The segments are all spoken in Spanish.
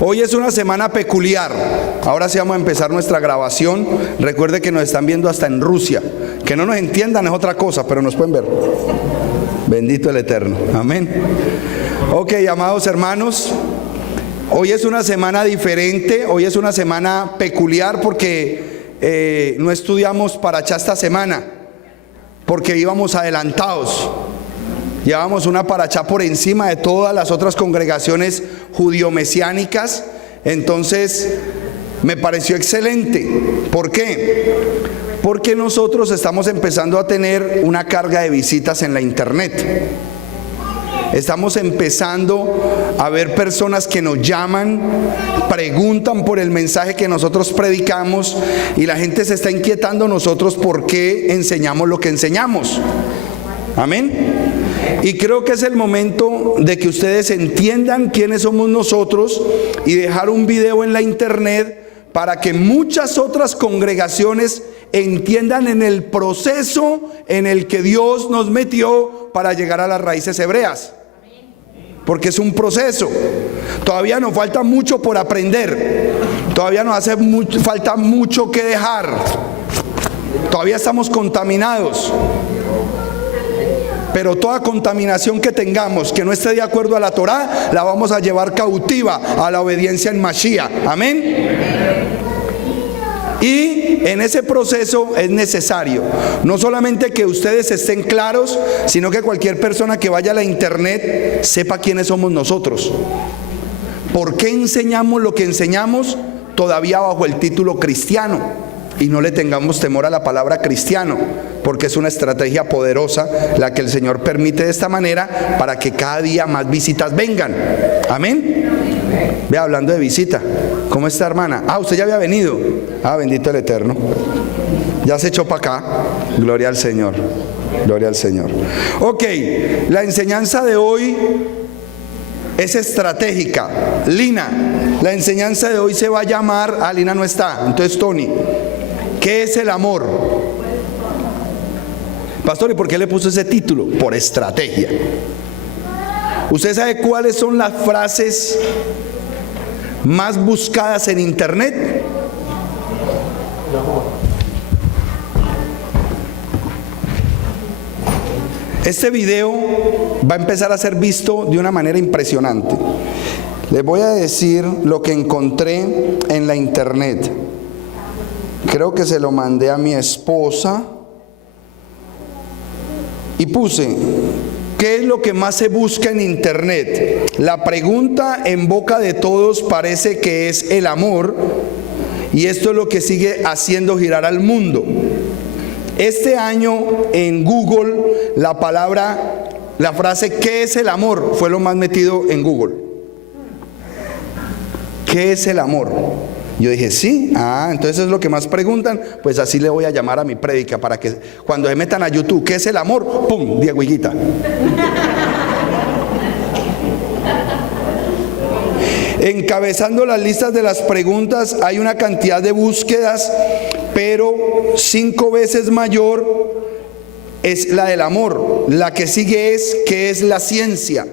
Hoy es una semana peculiar. Ahora sí vamos a empezar nuestra grabación. Recuerde que nos están viendo hasta en Rusia. Que no nos entiendan es otra cosa, pero nos pueden ver. Bendito el Eterno. Amén. Ok, amados hermanos, hoy es una semana diferente. Hoy es una semana peculiar porque no estudiamos Parashá esta semana, porque íbamos adelantados. Llevamos una Parashá por encima de todas las otras congregaciones judío-mesiánicas. Entonces me pareció excelente. ¿Por qué? Porque nosotros estamos empezando a tener una carga de visitas en la internet. Estamos empezando a ver personas que nos llaman, preguntan por el mensaje que nosotros predicamos, y la gente se está inquietando nosotros por qué enseñamos lo que enseñamos. Amén. Y creo que es el momento de que ustedes entiendan quiénes somos nosotros y dejar un video en la internet para que muchas otras congregaciones entiendan en el proceso en el que Dios nos metió para llegar a las raíces hebreas. Porque es un proceso. Todavía nos falta mucho por aprender. Todavía nos hace falta mucho que dejar. Todavía estamos contaminados. Pero toda contaminación que tengamos que no esté de acuerdo a la Torá, la vamos a llevar cautiva a la obediencia en Mashiach. Amén. Y en ese proceso es necesario no solamente que ustedes estén claros, sino que cualquier persona que vaya a la internet sepa quiénes somos nosotros. ¿Por qué enseñamos lo que enseñamos todavía bajo el título cristiano? Y no le tengamos temor a la palabra cristiano, porque es una estrategia poderosa la que el Señor permite de esta manera para que cada día más visitas vengan. Amén. Ve, hablando de visita, ¿cómo está, hermana? Usted ya había venido. Bendito el Eterno. Ya se echó para acá. Gloria al Señor. Gloria al Señor. Ok, la enseñanza de hoy es estratégica. Lina, la enseñanza de hoy se va a llamar, Lina no está, entonces Tony, ¿qué es el amor? Pastor, ¿y por qué le puso ese título? Por estrategia. ¿Usted sabe cuáles son las frases más buscadas en internet? Este video va a empezar a ser visto de una manera impresionante. Les voy a decir lo que encontré en la internet. Creo que se lo mandé a mi esposa y puse: ¿qué es lo que más se busca en internet? La pregunta en boca de todos parece que es el amor, y esto es lo que sigue haciendo girar al mundo. Este año en Google la frase ¿qué es el amor? Fue lo más metido en Google. ¿Qué es el amor? Yo dije, sí, entonces es lo que más preguntan. Pues así le voy a llamar a mi prédica, para que cuando se metan a YouTube, ¿qué es el amor? ¡Pum! Diego Higuita. Encabezando las listas de las preguntas hay una cantidad de búsquedas, pero 5 veces mayor es la del amor. La que sigue es ¿qué es la ciencia?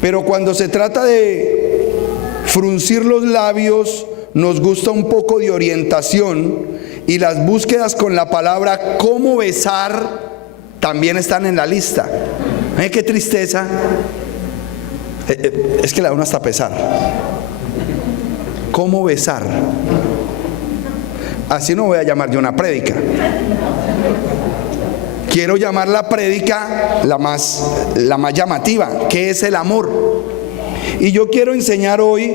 Pero cuando se trata de fruncir los labios, nos gusta un poco de orientación, y las búsquedas con la palabra ¿cómo besar? También están en la lista. ¡Qué tristeza! Es que la da uno hasta pesar. ¿Cómo besar? Así no voy a llamar yo una prédica. Quiero llamar la prédica la más llamativa, ¿qué es el amor? Y yo quiero enseñar hoy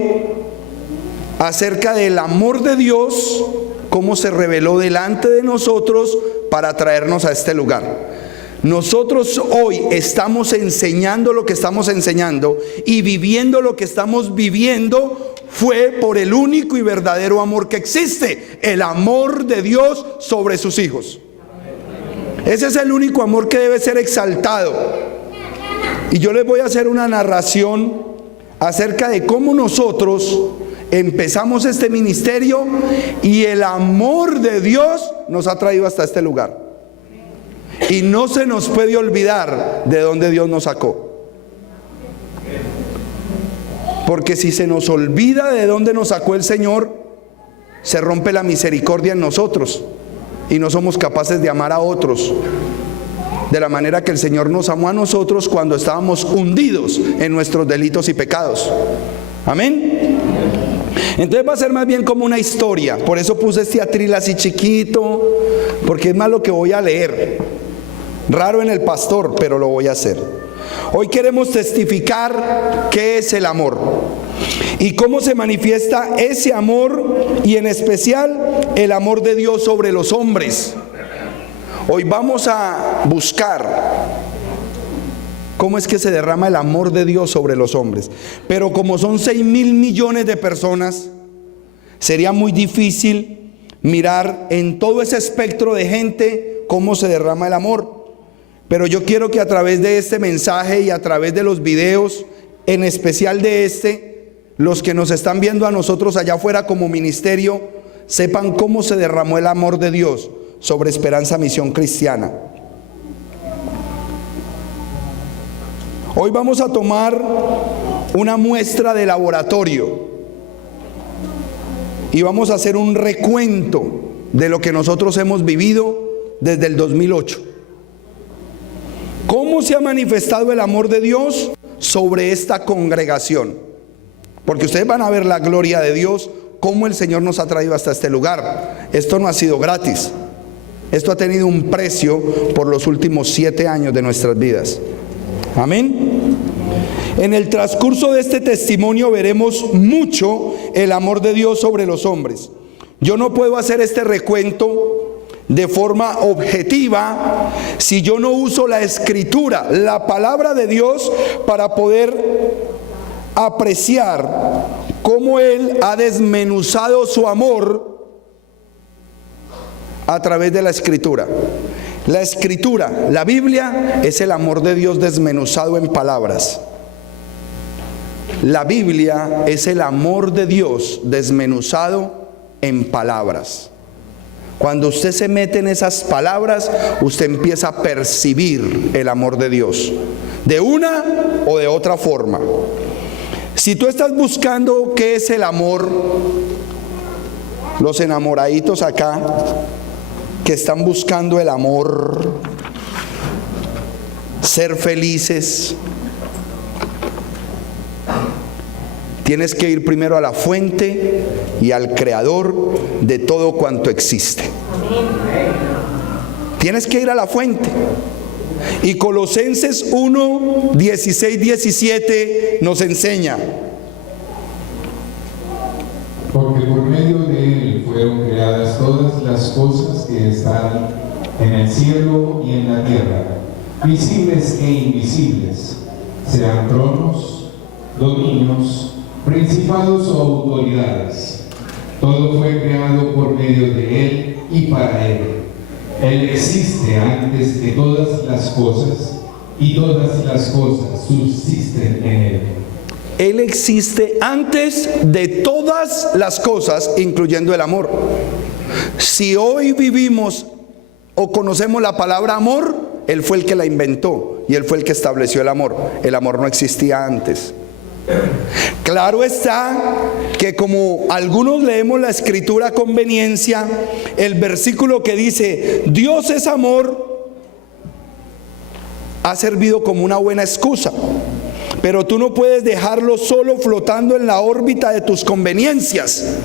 acerca del amor de Dios, cómo se reveló delante de nosotros para traernos a este lugar. Nosotros hoy estamos enseñando lo que estamos enseñando y viviendo lo que estamos viviendo fue por el único y verdadero amor que existe, el amor de Dios sobre sus hijos. Ese es el único amor que debe ser exaltado. Y yo les voy a hacer una narración acerca de cómo nosotros empezamos este ministerio y el amor de Dios nos ha traído hasta este lugar. Y no se nos puede olvidar de dónde Dios nos sacó. Porque si se nos olvida de dónde nos sacó el Señor, se rompe la misericordia en nosotros y no somos capaces de amar a otros de la manera que el Señor nos amó a nosotros cuando estábamos hundidos en nuestros delitos y pecados. Amén. Entonces va a ser más bien como una historia. Por eso puse este atril así chiquito, porque es más lo que voy a leer. Raro en el pastor, pero lo voy a hacer. Hoy queremos testificar qué es el amor y cómo se manifiesta ese amor, y en especial el amor de Dios sobre los hombres. Hoy vamos a buscar cómo es que se derrama el amor de Dios sobre los hombres. Pero como son 6.000 millones de personas, sería muy difícil mirar en todo ese espectro de gente cómo se derrama el amor. Pero yo quiero que a través de este mensaje y a través de los videos, en especial de los que nos están viendo a nosotros allá afuera como ministerio, sepan cómo se derramó el amor de Dios sobre Esperanza Misión Cristiana. Hoy vamos a tomar una muestra de laboratorio y vamos a hacer un recuento de lo que nosotros hemos vivido desde el 2008. ¿Cómo se ha manifestado el amor de Dios sobre esta congregación? Porque ustedes van a ver la gloria de Dios, cómo el Señor nos ha traído hasta este lugar. Esto no ha sido gratis. Esto ha tenido un precio por los últimos 7 años de nuestras vidas. Amén. En el transcurso de este testimonio veremos mucho el amor de Dios sobre los hombres. Yo no puedo hacer este recuento de forma objetiva si yo no uso la Escritura, la palabra de Dios, para poder apreciar cómo Él ha desmenuzado su amor a través de la Escritura. La Escritura, la Biblia, es el amor de Dios desmenuzado en palabras. La Biblia es el amor de Dios desmenuzado en palabras. Cuando usted se mete en esas palabras, usted empieza a percibir el amor de Dios, de una o de otra forma. Si tú estás buscando qué es el amor, los enamoraditos acá, que están buscando el amor, ser felices, tienes que ir primero a la fuente y al creador de todo cuanto existe. Tienes que ir a la fuente. Y Colosenses 1, 16, 17 nos enseña: porque por medio de Él fueron creadas todas las cosas que están en el cielo y en la tierra, visibles e invisibles, sean tronos, dominios, principados o autoridades. Todo fue creado por medio de Él y para Él. Él existe antes de todas las cosas y todas las cosas subsisten en Él. Él existe antes de todas las cosas, incluyendo el amor. Si hoy vivimos o conocemos la palabra amor, Él fue el que la inventó y Él fue el que estableció el amor. El amor no existía antes. Claro está que como algunos leemos la Escritura a conveniencia, el versículo que dice Dios es amor ha servido como una buena excusa. Pero tú no puedes dejarlo solo flotando en la órbita de tus conveniencias,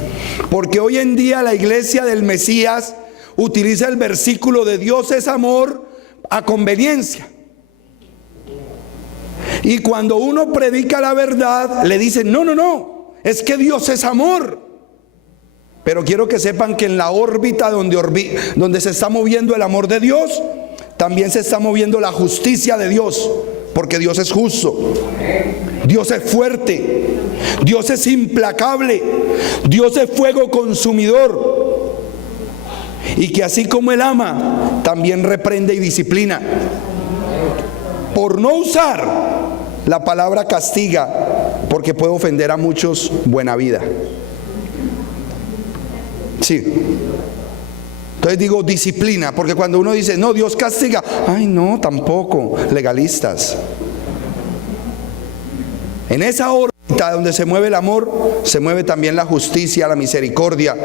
porque hoy en día la iglesia del Mesías utiliza el versículo de Dios es amor a conveniencia. Y cuando uno predica la verdad, le dicen no, es que Dios es amor. Pero quiero que sepan que en la órbita donde se está moviendo el amor de Dios, también se está moviendo la justicia de Dios. Porque Dios es justo, Dios es fuerte, Dios es implacable, Dios es fuego consumidor. Y que así como Él ama, también reprende y disciplina. Por no usar la palabra castiga, porque puede ofender a muchos buena vida. Sí. Entonces digo disciplina, porque cuando uno dice, no, Dios castiga, ay no, tampoco, legalistas. En esa órbita Donde se mueve el amor, se mueve también la justicia, la misericordia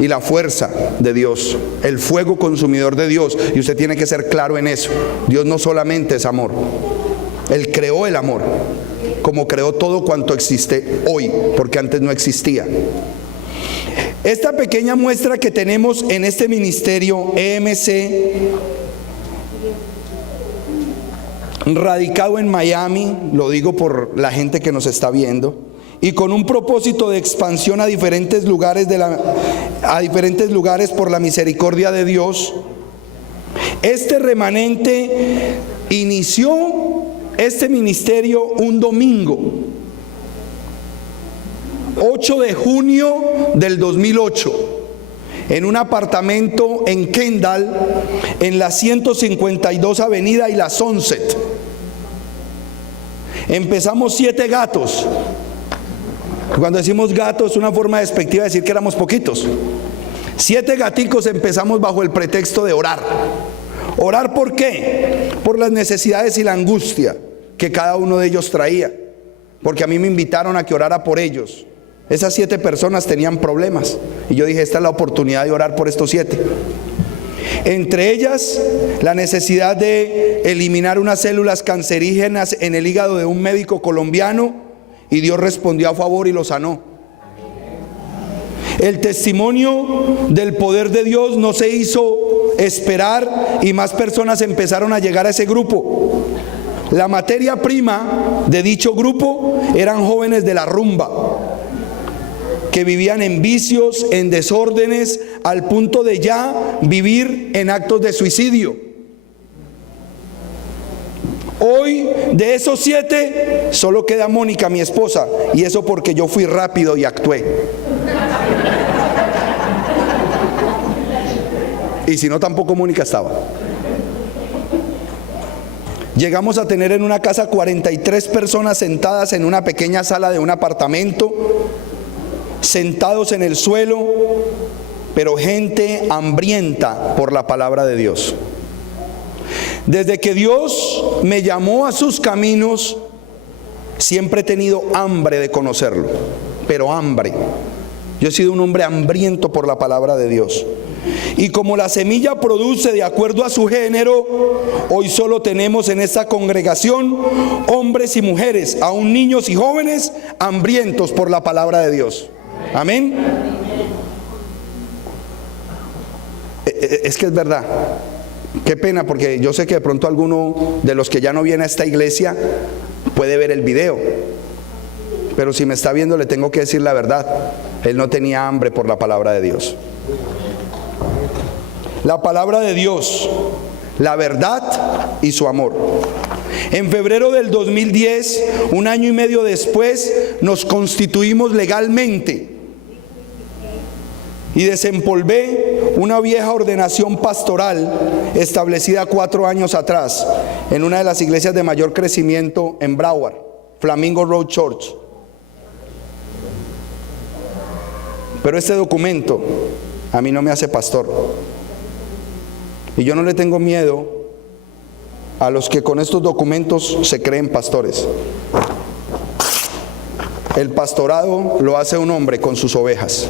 y la fuerza de Dios, el fuego consumidor de Dios. Y usted tiene que ser claro en eso. Dios no solamente es amor, Él creó el amor, como creó todo cuanto existe hoy, porque antes no existía. Esta pequeña muestra que tenemos en este ministerio EMC, radicado en Miami, lo digo por la gente que nos está viendo, y con un propósito de expansión a diferentes lugares por la misericordia de Dios. Este remanente inició este ministerio un domingo, 8 de junio del 2008, en un apartamento en Kendall, en la 152 Avenida y la Sunset. Empezamos 7 gatos. Cuando decimos gatos, es una forma despectiva de decir que éramos poquitos. 7 gaticos empezamos bajo el pretexto de orar. ¿Orar por qué? Por las necesidades y la angustia que cada uno de ellos traía. Porque a mí me invitaron a que orara por ellos. Esas 7 personas tenían problemas. Y yo dije, esta es la oportunidad de orar por estos 7. Entre ellas, la necesidad de eliminar unas células cancerígenas en el hígado de un médico colombiano. Y Dios respondió a favor y lo sanó. El testimonio del poder de Dios no se hizo esperar y más personas empezaron a llegar a ese grupo. La materia prima de dicho grupo eran jóvenes de la rumba, que vivían en vicios, en desórdenes, al punto de ya vivir en actos de suicidio. Hoy, de esos 7, solo queda Mónica, mi esposa, y eso porque yo fui rápido y actué. Y si no, tampoco Mónica estaba. Llegamos a tener en una casa 43 personas sentadas en una pequeña sala de un apartamento, sentados en el suelo, pero gente hambrienta por la palabra de Dios. Desde que Dios me llamó a sus caminos, siempre he tenido hambre de conocerlo, pero hambre. Yo he sido un hombre hambriento por la palabra de Dios. Y como la semilla produce de acuerdo a su género, hoy solo tenemos en esta congregación hombres y mujeres, aún niños y jóvenes, hambrientos por la palabra de Dios. Amén. Es que es verdad. Qué pena, porque yo sé que de pronto alguno de los que ya no viene a esta iglesia puede ver el video, pero si me está viendo le tengo que decir la verdad. Él no tenía hambre por la palabra de Dios. La palabra de Dios, la verdad y su amor. En febrero del 2010, un año y medio después, nos constituimos legalmente y desempolvé una vieja ordenación pastoral establecida 4 años atrás en una de las iglesias de mayor crecimiento en Broward, Flamingo Road Church. Pero este documento a mí no me hace pastor. Y yo no le tengo miedo a los que con estos documentos se creen pastores. El pastorado lo hace un hombre con sus ovejas.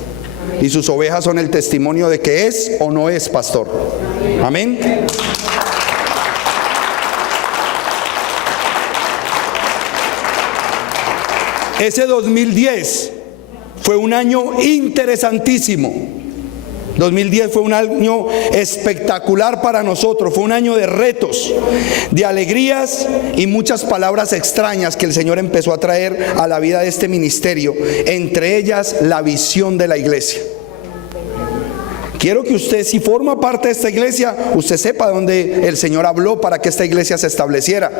Y sus ovejas son el testimonio de que es o no es pastor. Amén. Ese 2010 fue un año interesantísimo. 2010 fue un año espectacular para nosotros. Fue un año de retos, de alegrías y muchas palabras extrañas que el Señor empezó a traer a la vida de este ministerio. Entre ellas, la visión de la iglesia. Quiero que usted, si forma parte de esta iglesia, usted sepa dónde el Señor habló para que esta iglesia se estableciera.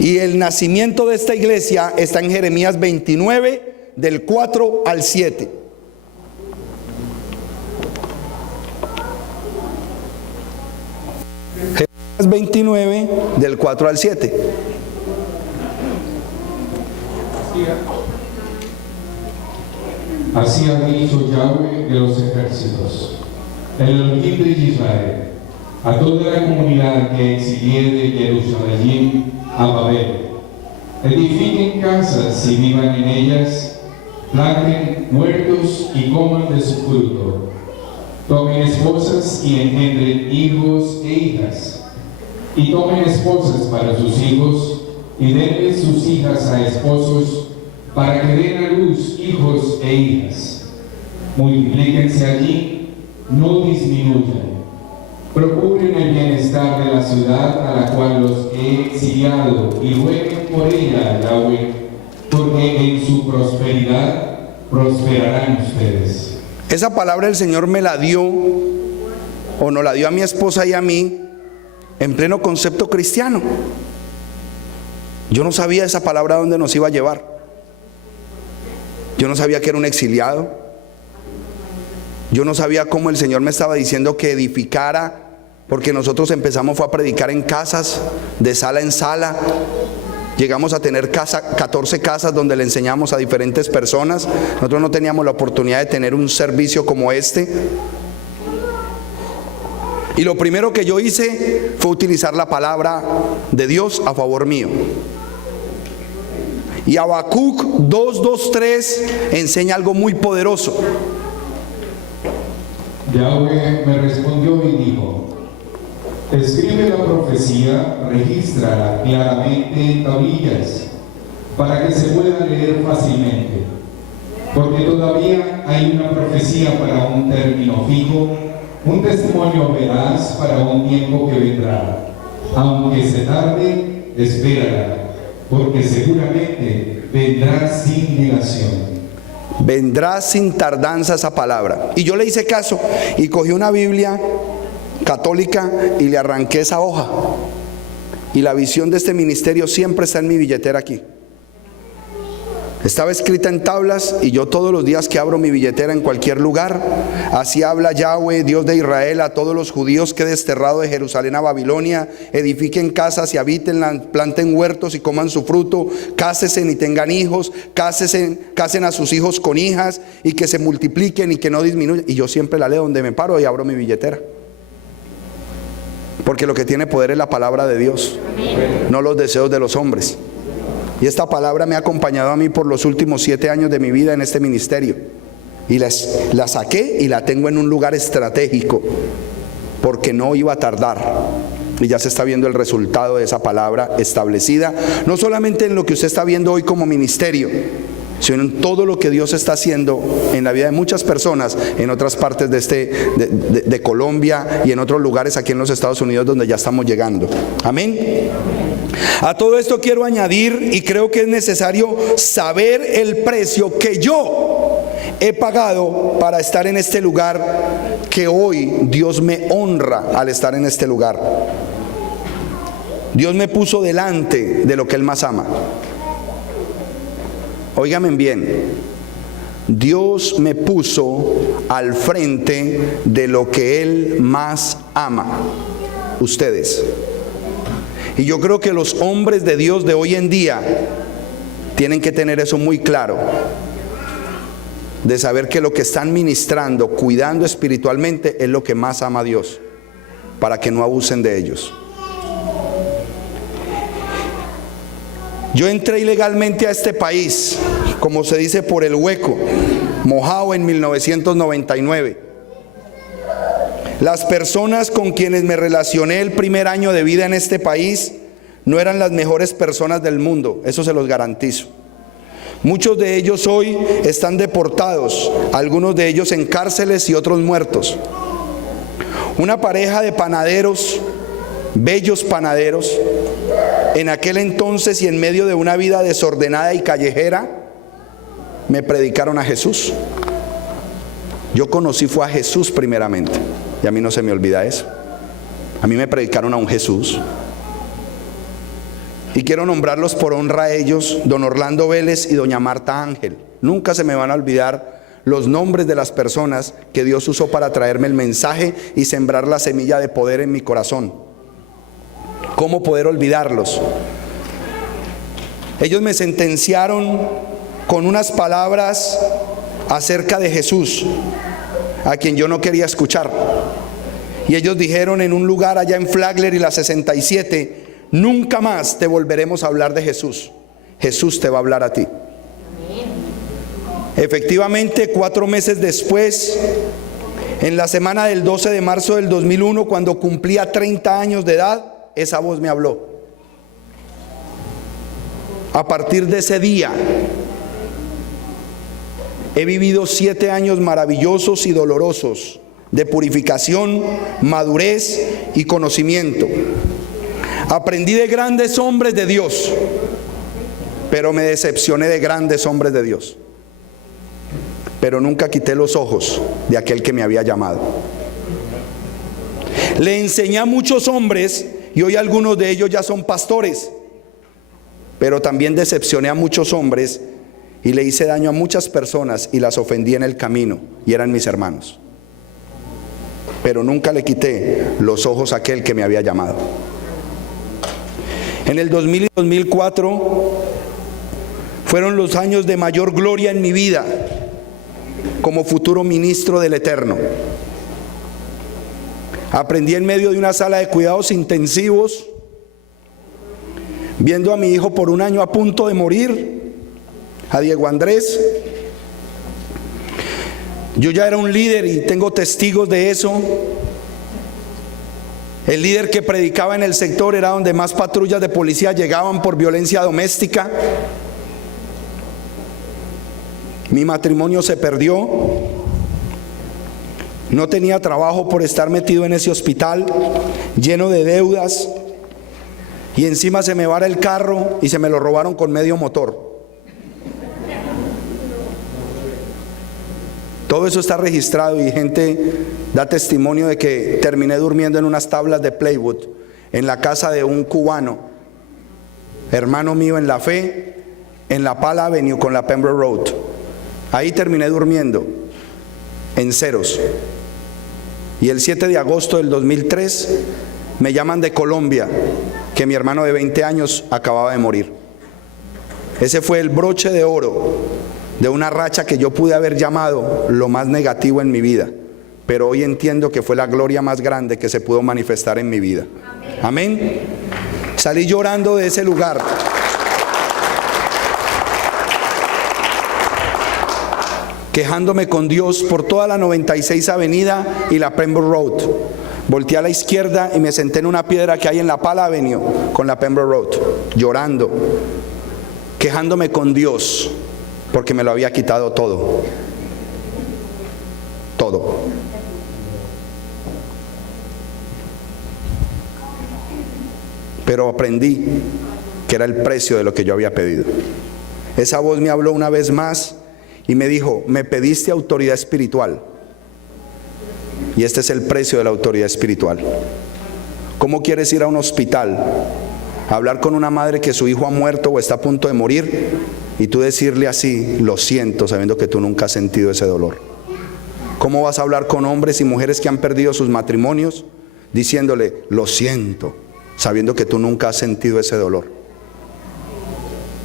Y el nacimiento de esta iglesia está en Jeremías 29, del 4 al 7. 29 del 4 al 7. Así ha dicho Yahweh de los ejércitos, el Elohim de Israel, a toda la comunidad que exilié de Jerusalén a Babel. Edifiquen casas y vivan en ellas, planten huertos y coman de su fruto. Tomen esposas y engendren hijos e hijas. Y tomen esposas para sus hijos y denles sus hijas a esposos para que den a luz hijos e hijas. Multiplíquense allí, no disminuyan. Procuren el bienestar de la ciudad a la cual los he exiliado y rueguen por ella a Yahweh, porque en su prosperidad prosperarán ustedes. Esa palabra el Señor me la dio, o nos la dio a mi esposa y a mí, en pleno concepto cristiano. Yo no sabía esa palabra dónde nos iba a llevar. Yo no sabía que era un exiliado. Yo no sabía cómo el Señor me estaba diciendo que edificara, porque nosotros empezamos fue a predicar en casas, de sala en sala. Llegamos a tener 14 casas donde le enseñamos a diferentes personas. Nosotros no teníamos la oportunidad de tener un servicio como este. Y lo primero que yo hice fue utilizar la palabra de Dios a favor mío. Y Habacuc 2:2-3 enseña algo muy poderoso. Yahweh me respondió y dijo: escribe la profecía, regístrala claramente en tablillas, para que se pueda leer fácilmente. Porque todavía hay una profecía para un término fijo, un testimonio veraz para un tiempo que vendrá. Aunque se tarde, espérala, porque seguramente vendrá sin dilación. Vendrá sin tardanza esa palabra. Y yo le hice caso y cogí una Biblia católica y le arranqué esa hoja. Y la visión de este ministerio siempre está en mi billetera aquí. Estaba escrita en tablas y yo todos los días que abro mi billetera en cualquier lugar, así habla Yahweh, Dios de Israel, a todos los judíos que he desterrado de Jerusalén a Babilonia: edifiquen casas y habiten, planten huertos y coman su fruto, cásense y tengan hijos, casen a sus hijos con hijas, y que se multipliquen y que no disminuyan. Y yo siempre la leo donde me paro y abro mi billetera, porque lo que tiene poder es la palabra de Dios, no los deseos de los hombres. Y esta palabra me ha acompañado a mí por los últimos 7 años de mi vida en este ministerio. Y la saqué y la tengo en un lugar estratégico, porque no iba a tardar. Y ya se está viendo el resultado de esa palabra establecida, no solamente en lo que usted está viendo hoy como ministerio, sino en todo lo que Dios está haciendo en la vida de muchas personas en otras partes de Colombia y en otros lugares aquí en los Estados Unidos donde ya estamos llegando. Amén. A todo esto quiero añadir, y creo que es necesario saber el precio que yo he pagado para estar en este lugar, que hoy Dios me honra al estar en este lugar. Dios me puso delante de lo que Él más ama. Óigame bien, Dios me puso al frente de lo que Él más ama: ustedes. Y yo creo que los hombres de Dios de hoy en día tienen que tener eso muy claro, de saber que lo que están ministrando, cuidando espiritualmente, es lo que más ama a Dios, para que no abusen de ellos. Yo entré ilegalmente a este país, como se dice, por el hueco, mojado, en 1999. Las personas con quienes me relacioné el primer año de vida en este país no eran las mejores personas del mundo, eso se los garantizo. Muchos de ellos hoy están deportados, algunos de ellos en cárceles y otros muertos. Una pareja de panaderos, bellos panaderos, en aquel entonces y en medio de una vida desordenada y callejera, me predicaron a Jesús. Yo conocí fue a Jesús primeramente, y a mí no se me olvida eso. A mí me predicaron a un Jesús. Y quiero nombrarlos por honra a ellos: don Orlando Vélez y doña Marta Ángel. Nunca se me van a olvidar los nombres de las personas que Dios usó para traerme el mensaje y sembrar la semilla de poder en mi corazón. ¿Cómo poder olvidarlos? Ellos me sentenciaron con unas palabras acerca de Jesús, a quien yo no quería escuchar. Y ellos dijeron en un lugar allá en Flagler y la 67: nunca más te volveremos a hablar de Jesús. Jesús te va a hablar a ti. Efectivamente, 4 meses después, en la semana del 12 de marzo del 2001, cuando cumplía 30 años de edad, esa voz me habló. A partir de ese día, he vivido 7 años maravillosos y dolorosos de purificación, madurez y conocimiento. Aprendí de grandes hombres de Dios, pero me decepcioné de grandes hombres de Dios. Pero nunca quité los ojos de aquel que me había llamado. Le enseñé a muchos hombres y hoy algunos de ellos ya son pastores, pero también decepcioné a muchos hombres y le hice daño a muchas personas y las ofendí en el camino y eran mis hermanos. Pero nunca le quité los ojos a aquel que me había llamado. En el 2000 y 2004 fueron los años de mayor gloria en mi vida como futuro ministro del Eterno. Aprendí en medio de una sala de cuidados intensivos, viendo a mi hijo por 1 año a punto de morir, a Diego Andrés. Yo ya era un líder y tengo testigos de eso. El líder que predicaba en el sector era donde más patrullas de policía llegaban por violencia doméstica. Mi matrimonio se perdió. No tenía trabajo por estar metido en ese hospital, lleno de deudas. Y encima se me vara el carro y se me lo robaron con medio motor. Todo eso está registrado y gente da testimonio de que terminé durmiendo en unas tablas de plywood en la casa de un cubano, hermano mío en la fe, en la Pala Avenue con la Pembroke Road. Ahí terminé durmiendo en ceros. Y el 7 de agosto del 2003 me llaman de Colombia que mi hermano de 20 años acababa de morir. Ese fue el broche de oro de una racha que yo pude haber llamado lo más negativo en mi vida, pero hoy entiendo que fue la gloria más grande que se pudo manifestar en mi vida. Amén. Salí llorando de ese lugar. Quejándome con Dios por toda la 96 Avenida y la Pembroke Road. Volteé a la izquierda y me senté en una piedra que hay en la Pala Avenue con la Pembroke Road, llorando, quejándome con Dios porque me lo había quitado todo. Todo. Pero aprendí que era el precio de lo que yo había pedido. Esa voz me habló una vez más y me dijo: me pediste autoridad espiritual. Y este es el precio de la autoridad espiritual. ¿Cómo quieres ir a un hospital a hablar con una madre que su hijo ha muerto o está a punto de morir y tú decirle así: lo siento, sabiendo que tú nunca has sentido ese dolor? ¿Cómo vas a hablar con hombres y mujeres que han perdido sus matrimonios diciéndole: lo siento, sabiendo que tú nunca has sentido ese dolor?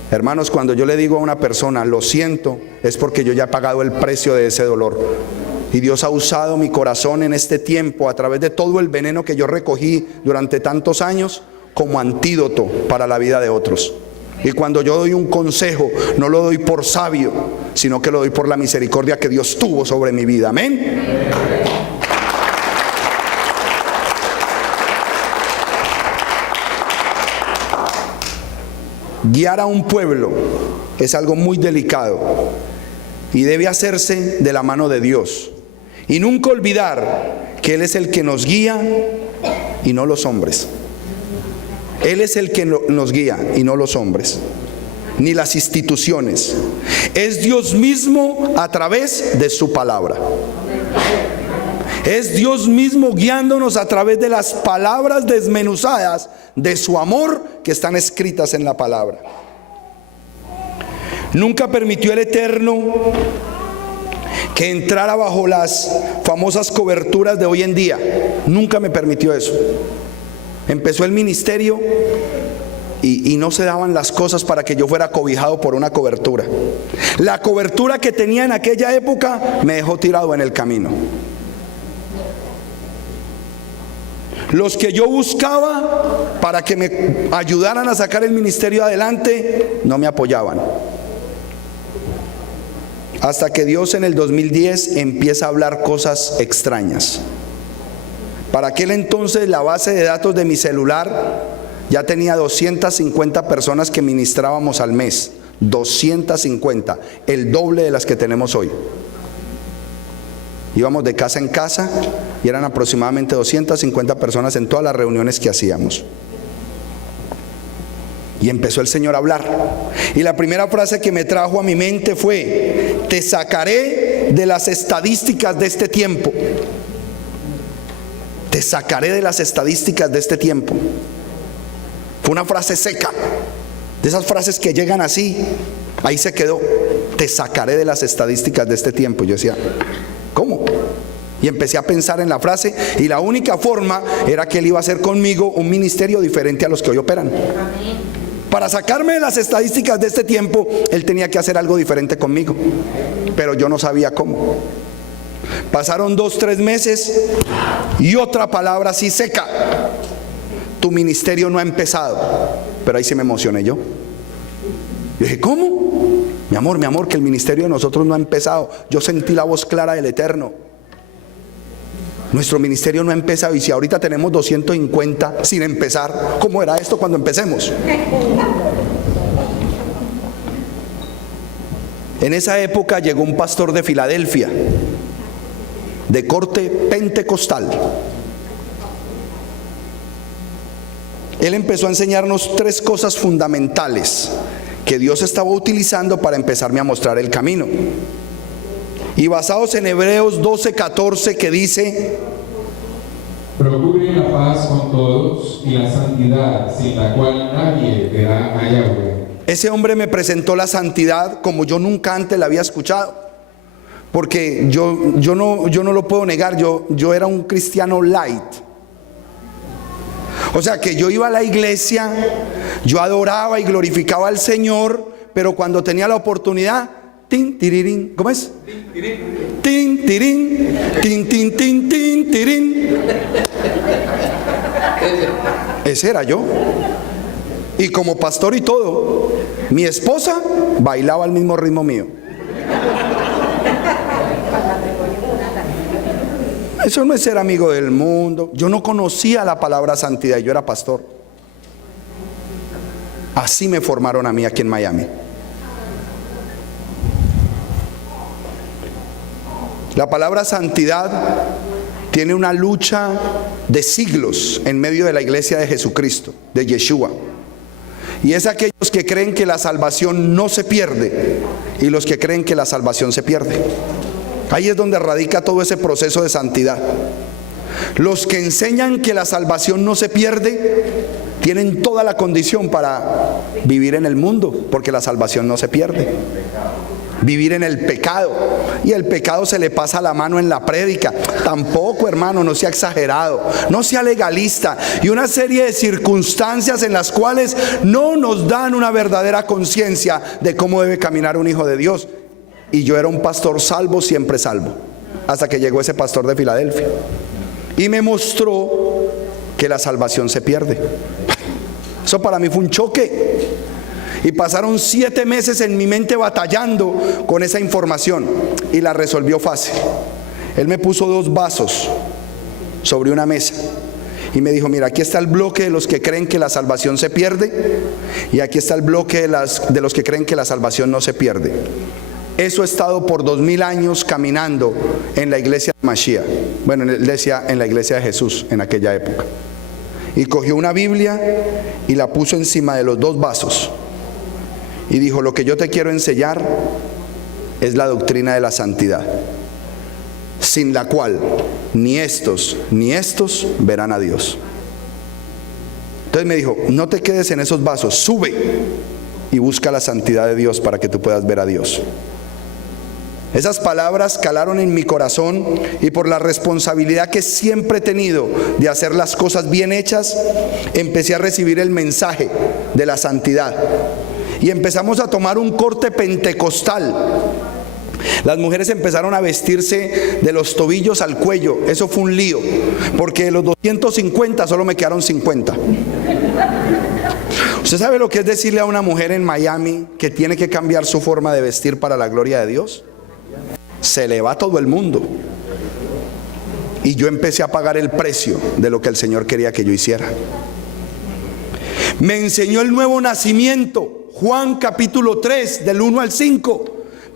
Hermanos, cuando yo le digo a una persona lo siento, es porque yo ya he pagado el precio de ese dolor. Y Dios ha usado mi corazón en este tiempo, a través de todo el veneno que yo recogí durante tantos años, como antídoto para la vida de otros. Y cuando yo doy un consejo, no lo doy por sabio, sino que lo doy por la misericordia que Dios tuvo sobre mi vida. Amén. Guiar a un pueblo es algo muy delicado y debe hacerse de la mano de Dios. Y nunca olvidar que Él es el que nos guía y no los hombres. Él es el que nos guía y no los hombres, ni las instituciones. Es Dios mismo a través de su palabra. Es Dios mismo guiándonos a través de las palabras desmenuzadas de su amor que están escritas en la palabra. Nunca permitió el Eterno que entrara bajo las famosas coberturas de hoy en día. Nunca me permitió eso. Empezó el ministerio y no se daban las cosas para que yo fuera cobijado por una cobertura. La cobertura que tenía en aquella época me dejó tirado en el camino. Los que yo buscaba para que me ayudaran a sacar el ministerio adelante, no me apoyaban. Hasta que Dios en el 2010 empieza a hablar cosas extrañas. Para aquel entonces la base de datos de mi celular ya tenía 250 personas que ministrábamos al mes. 250, el doble de las que tenemos hoy. Íbamos de casa en casa y eran aproximadamente 250 personas en todas las reuniones que hacíamos. Y empezó el Señor a hablar. Y la primera frase que me trajo a mi mente fue: te sacaré de las estadísticas de este tiempo. Te sacaré de las estadísticas de este tiempo. Fue una frase seca, de esas frases que llegan así. Ahí se quedó: te sacaré de las estadísticas de este tiempo. Yo decía, ¿cómo? Y empecé a pensar en la frase, y la única forma era que Él iba a hacer conmigo un ministerio diferente a los que hoy operan. Para sacarme de las estadísticas de este tiempo, Él tenía que hacer algo diferente conmigo, pero yo no sabía cómo. Pasaron 2, 3 meses y otra palabra así seca: tu ministerio no ha empezado. Pero ahí sí me emocioné yo. Yo dije, ¿cómo? Mi amor, que el ministerio de nosotros no ha empezado. Yo sentí la voz clara del Eterno. Nuestro ministerio no ha empezado, y si ahorita tenemos 250 sin empezar, ¿cómo era esto cuando empecemos? En esa época llegó un pastor de Filadelfia, de corte pentecostal. Él empezó a enseñarnos 3 cosas fundamentales que Dios estaba utilizando para empezarme a mostrar el camino. Y basados en Hebreos 12:14, que dice: procuren la paz con todos y la santidad, sin la cual nadie verá a Yahweh. Ese hombre me presentó la santidad como yo nunca antes la había escuchado. Porque yo no lo puedo negar, yo era un cristiano light. O sea que yo iba a la iglesia, yo adoraba y glorificaba al Señor, pero cuando tenía la oportunidad, tin, tirirín, ¿cómo es? Tin, tirín, tin, tin, tin, tin, tirín. Ese era yo. Y como pastor y todo, mi esposa bailaba al mismo ritmo mío. Eso no es ser amigo del mundo. Yo no conocía la palabra santidad, yo era pastor. Así me formaron a mí aquí en Miami. La palabra santidad tiene una lucha de siglos en medio de la iglesia de Jesucristo, de Yeshua. Y es aquellos que creen que la salvación no se pierde y los que creen que la salvación se pierde. Ahí es donde radica todo ese proceso de santidad. Los que enseñan que la salvación no se pierde tienen toda la condición para vivir en el mundo, porque la salvación no se pierde. Vivir en el pecado, y el pecado se le pasa la mano en la prédica. Tampoco, hermano, no sea exagerado, no sea legalista, y una serie de circunstancias en las cuales no nos dan una verdadera conciencia de cómo debe caminar un hijo de Dios. Y yo era un pastor salvo, siempre salvo, hasta que llegó ese pastor de Filadelfia y me mostró que la salvación se pierde. Eso para mí fue un choque. Y pasaron 7 meses en mi mente batallando con esa información, y la resolvió fácil. Él me puso 2 vasos sobre una mesa y me dijo: mira, aquí está el bloque de los que creen que la salvación se pierde, y aquí está el bloque de los que creen que la salvación no se pierde. Eso ha estado por 2000 años caminando en la iglesia de Mashiach. Bueno, en la iglesia de Jesús en aquella época. Y cogió una Biblia y la puso encima de los 2 vasos. Y dijo: lo que yo te quiero enseñar es la doctrina de la santidad, sin la cual ni estos ni estos verán a Dios. Entonces me dijo: no te quedes en esos vasos, sube y busca la santidad de Dios para que tú puedas ver a Dios. Esas palabras calaron en mi corazón, y por la responsabilidad que siempre he tenido de hacer las cosas bien hechas, empecé a recibir el mensaje de la santidad. Y empezamos a tomar un corte pentecostal Las mujeres empezaron a vestirse de los tobillos al cuello. Eso fue un lío, porque de los 250 solo me quedaron 50. ¿Usted sabe lo que es decirle a una mujer en Miami que tiene que cambiar su forma de vestir para la gloria de Dios? Se le va todo el mundo. Y yo empecé a pagar el precio de lo que el Señor quería que yo hiciera. Me enseñó el nuevo nacimiento, Juan capítulo 3, del 1 al 5.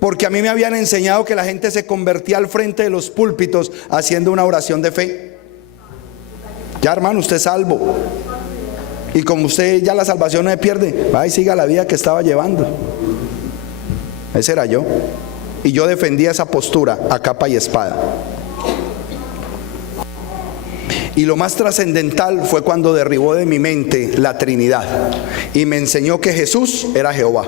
Porque a mí me habían enseñado que la gente se convertía al frente de los púlpitos haciendo una oración de fe. Ya, hermano, usted es salvo. Y como usted ya la salvación no se pierde, va y siga la vida que estaba llevando. Ese era yo. Y yo defendía esa postura a capa y espada. Y lo más trascendental fue cuando derribó de mi mente la Trinidad y me enseñó que Jesús era Jehová.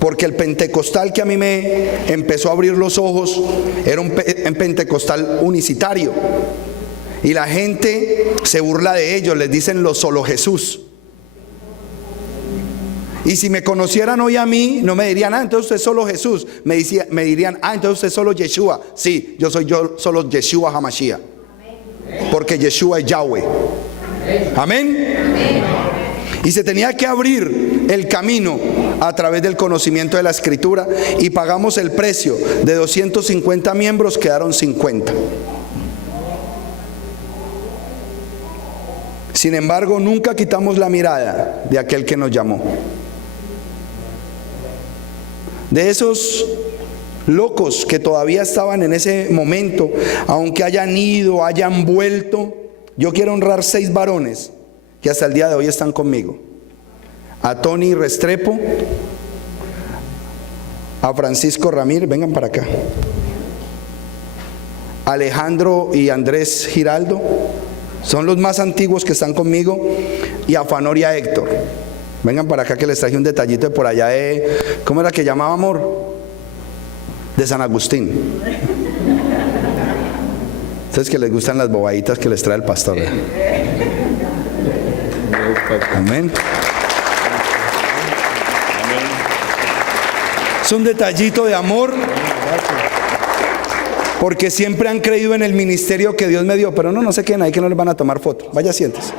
Porque el pentecostal que a mí me empezó a abrir los ojos era un pentecostal unicitario. Y la gente se burla de ellos, les dicen los solo Jesús. Y si me conocieran hoy a mí, no me dirían, entonces usted es solo Jesús. Me dirían, entonces usted es solo Yeshua. Sí, yo solo Yeshua HaMashiach. Porque Yeshua es Yahweh. Amén. Y se tenía que abrir el camino a través del conocimiento de la Escritura. Y pagamos el precio. De 250 miembros quedaron 50. Sin embargo, nunca quitamos la mirada de aquel que nos llamó. De esos locos que todavía estaban en ese momento, aunque hayan ido, hayan vuelto, yo quiero honrar 6 varones que hasta el día de hoy están conmigo. A Tony Restrepo, a Francisco Ramírez, vengan para acá. Alejandro y Andrés Giraldo, son los más antiguos que están conmigo, y a Fanoria Héctor. Vengan para acá que les traje un detallito de por allá de, ¿cómo era que llamaba, amor? De San Agustín. Ustedes que les gustan las bobaditas que les trae el pastor. Amén. Es un detallito de amor, porque siempre han creído en el ministerio que Dios me dio. Pero no se queden ahí que no les van a tomar foto. Vaya, siéntese.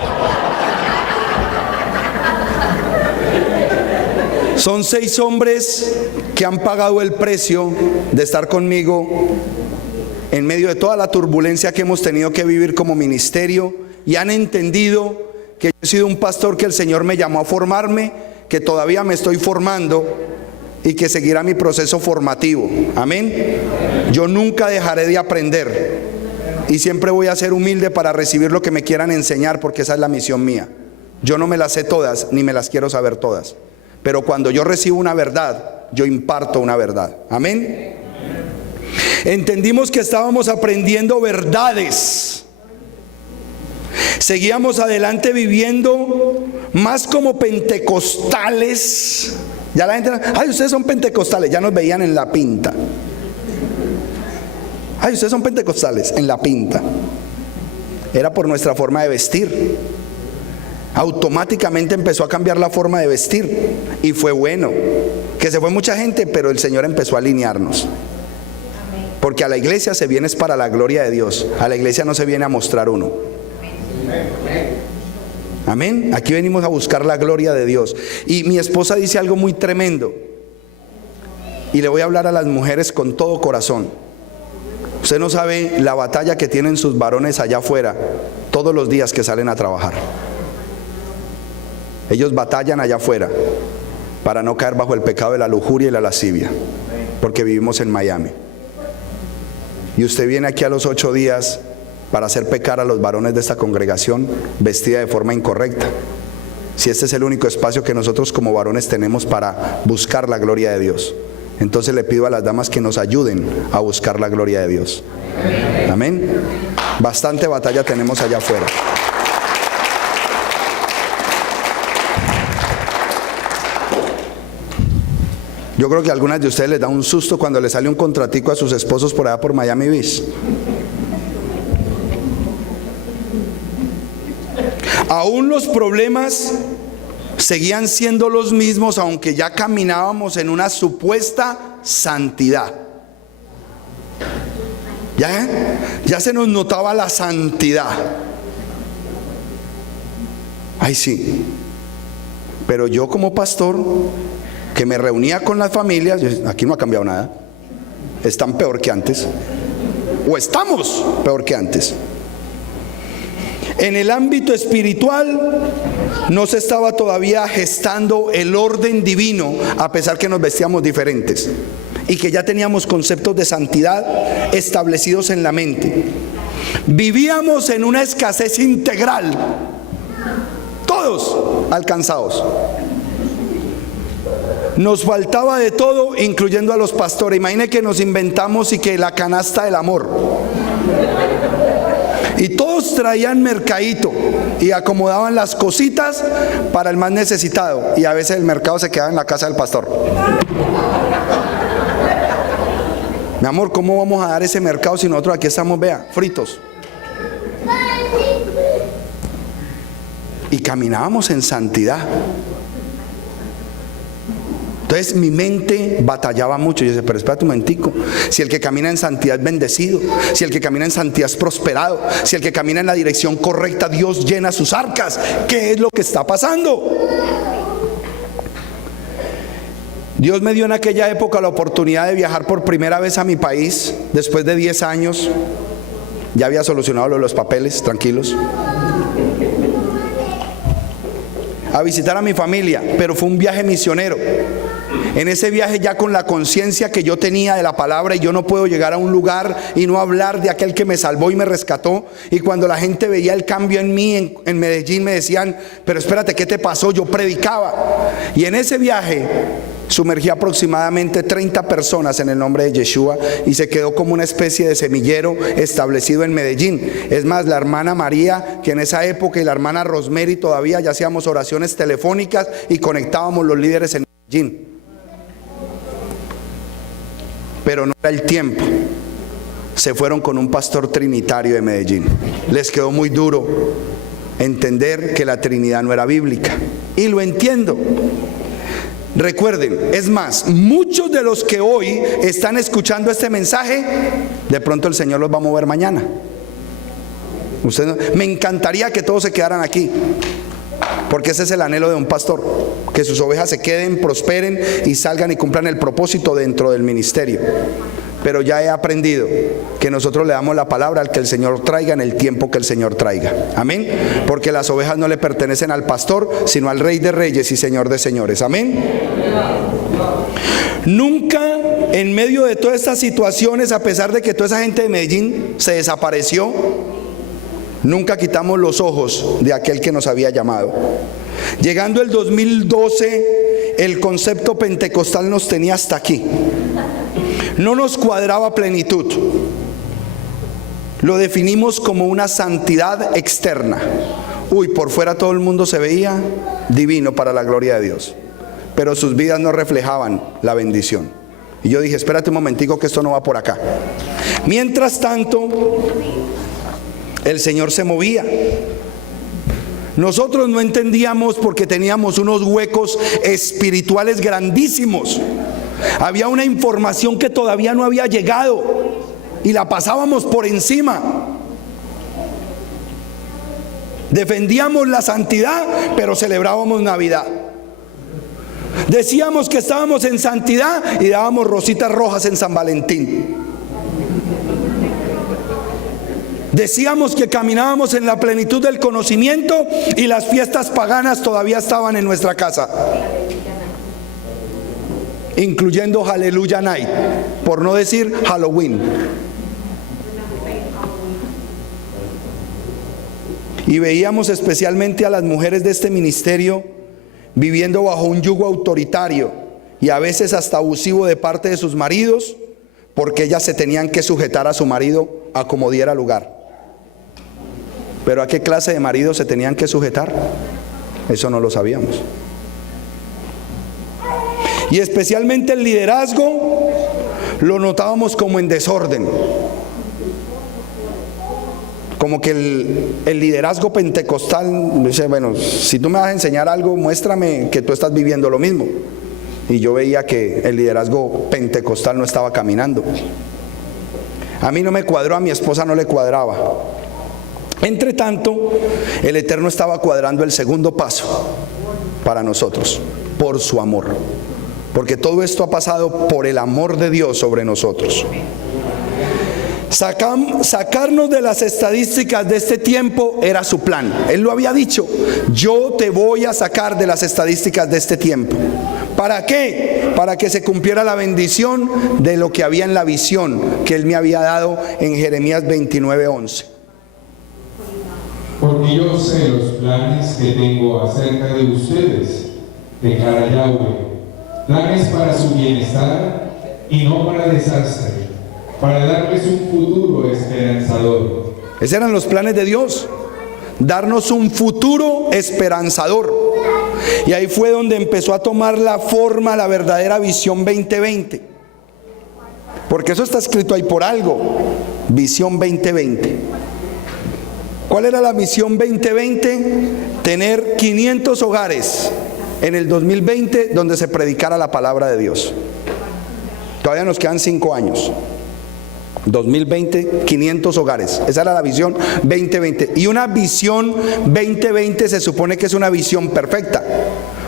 Son 6 hombres que han pagado el precio de estar conmigo en medio de toda la turbulencia que hemos tenido que vivir como ministerio, y han entendido que yo he sido un pastor que el Señor me llamó a formarme, que todavía me estoy formando y que seguirá mi proceso formativo. Amén. Yo nunca dejaré de aprender y siempre voy a ser humilde para recibir lo que me quieran enseñar, porque esa es la misión mía. Yo no me las sé todas ni me las quiero saber todas, pero cuando yo recibo una verdad, yo imparto una verdad. Amén. Entendimos que estábamos aprendiendo verdades. Seguíamos adelante viviendo más como pentecostales. Ya la gente, ay, ustedes son pentecostales, ya nos veían en la pinta. Ay, ustedes son pentecostales, en la pinta. Era por nuestra forma de vestir. Automáticamente empezó a cambiar la forma de vestir, y fue bueno. Que se fue mucha gente, pero el Señor empezó a alinearnos. Porque a la iglesia se viene es para la gloria de Dios. A la iglesia no se viene a mostrar uno. Amén. Aquí venimos a buscar la gloria de Dios. Y mi esposa dice algo muy tremendo, y le voy a hablar a las mujeres con todo corazón. Usted no sabe la batalla que tienen sus varones allá afuera todos los días que salen a trabajar. Ellos batallan allá afuera para no caer bajo el pecado de la lujuria y la lascivia, porque vivimos en Miami. Y usted viene aquí a los 8 días para hacer pecar a los varones de esta congregación vestida de forma incorrecta. Si este es el único espacio que nosotros como varones tenemos para buscar la gloria de Dios, entonces le pido a las damas que nos ayuden a buscar la gloria de Dios. Amén. Bastante batalla tenemos allá afuera. Yo creo que a algunas de ustedes les da un susto cuando les sale un contratico a sus esposos por allá por Miami Beach. Aún los problemas seguían siendo los mismos, aunque ya caminábamos en una supuesta santidad. Ya se nos notaba la santidad. Ay, sí. Pero yo como pastor, que me reunía con las familias, aquí no ha cambiado nada. Están peor que antes. O estamos peor que antes. En el ámbito espiritual no se estaba todavía gestando el orden divino, a pesar que nos vestíamos diferentes y que ya teníamos conceptos de santidad establecidos en la mente. Vivíamos en una escasez integral, todos alcanzados. Nos faltaba de todo, incluyendo a los pastores. Imagine que nos inventamos y que la canasta del amor. Y todos traían mercadito y acomodaban las cositas para el más necesitado. Y a veces el mercado se quedaba en la casa del pastor. Mi amor, ¿cómo vamos a dar ese mercado si nosotros aquí estamos, vea, fritos? Y caminábamos en santidad. Entonces mi mente batallaba mucho. Yo decía, pero espérate un momentico. Si el que camina en santidad es bendecido, si el que camina en santidad es prosperado, si el que camina en la dirección correcta, Dios llena sus arcas, ¿qué es lo que está pasando? Dios me dio en aquella época la oportunidad de viajar por primera vez a mi país. Después de 10 años ya había solucionado los papeles, tranquilos, a visitar a mi familia, pero fue un viaje misionero. En ese viaje ya con la conciencia que yo tenía de la palabra, y yo no puedo llegar a un lugar y no hablar de aquel que me salvó y me rescató. Y cuando la gente veía el cambio en mí en Medellín, me decían, pero espérate, ¿qué te pasó? Yo predicaba. Y en ese viaje sumergí aproximadamente 30 personas en el nombre de Yeshua, y se quedó como una especie de semillero establecido en Medellín. Es más, la hermana María, que en esa época, y la hermana Rosemary todavía, ya hacíamos oraciones telefónicas y conectábamos los líderes en Medellín. Pero no era el tiempo. Se fueron con un pastor trinitario de Medellín. Les quedó muy duro entender que la Trinidad no era bíblica, y lo entiendo. Recuerden, es más, muchos de los que hoy están escuchando este mensaje, de pronto el Señor los va a mover mañana. Me encantaría que todos se quedaran aquí, porque ese es el anhelo de un pastor, que sus ovejas se queden, prosperen y salgan y cumplan el propósito dentro del ministerio. Pero ya he aprendido que nosotros le damos la palabra al que el Señor traiga en el tiempo que el Señor traiga. Amén. Porque las ovejas no le pertenecen al pastor, sino al Rey de Reyes y Señor de Señores. Amén. Nunca en medio de todas estas situaciones, a pesar de que toda esa gente de Medellín se desapareció, nunca quitamos los ojos de aquel que nos había llamado. Llegando el 2012, el concepto pentecostal nos tenía hasta aquí. No nos cuadraba plenitud. Lo definimos como una santidad externa. Por fuera todo el mundo se veía divino para la gloria de Dios, pero sus vidas no reflejaban la bendición. Y yo dije, espérate un momentico, que esto no va por acá. Mientras tanto, el Señor se movía. Nosotros no entendíamos, porque teníamos unos huecos espirituales grandísimos. Había una información que todavía no había llegado y la pasábamos por encima. Defendíamos la santidad, pero celebrábamos Navidad. Decíamos que estábamos en santidad y dábamos rositas rojas en San Valentín. Decíamos que caminábamos en la plenitud del conocimiento y las fiestas paganas todavía estaban en nuestra casa, incluyendo Hallelujah Night, por no decir Halloween. Y veíamos especialmente a las mujeres de este ministerio viviendo bajo un yugo autoritario y a veces hasta abusivo de parte de sus maridos, porque ellas se tenían que sujetar a su marido a como diera lugar. Pero ¿a qué clase de marido se tenían que sujetar? Eso no lo sabíamos. Y especialmente el liderazgo lo notábamos como en desorden. como que el liderazgo pentecostal dice, bueno, si tú me vas a enseñar algo, muéstrame que tú estás viviendo lo mismo. Y yo veía que el liderazgo pentecostal no estaba caminando. A mí no me cuadró, a mi esposa no le cuadraba. Entre tanto, el Eterno estaba cuadrando el segundo paso para nosotros, por su amor. Porque todo esto ha pasado por el amor de Dios sobre nosotros. Sacarnos de las estadísticas de este tiempo era su plan. Él lo había dicho: yo te voy a sacar de las estadísticas de este tiempo. ¿Para qué? Para que se cumpliera la bendición de lo que había en la visión que Él me había dado en Jeremías 29:11. Porque yo sé los planes que tengo acerca de ustedes, declara Yahweh, planes para su bienestar y no para desastre, para darles un futuro esperanzador. Esos eran los planes de Dios, darnos un futuro esperanzador. Y ahí fue donde empezó a tomar la forma la verdadera visión 2020. Porque eso está escrito ahí por algo, visión 2020. ¿Cuál era la misión 2020? Tener 500 hogares en el 2020 donde se predicara la palabra de Dios. Todavía nos quedan 5 años. 2020, 500 hogares. Esa era la visión 2020. Y una visión 2020 se supone que es una visión perfecta.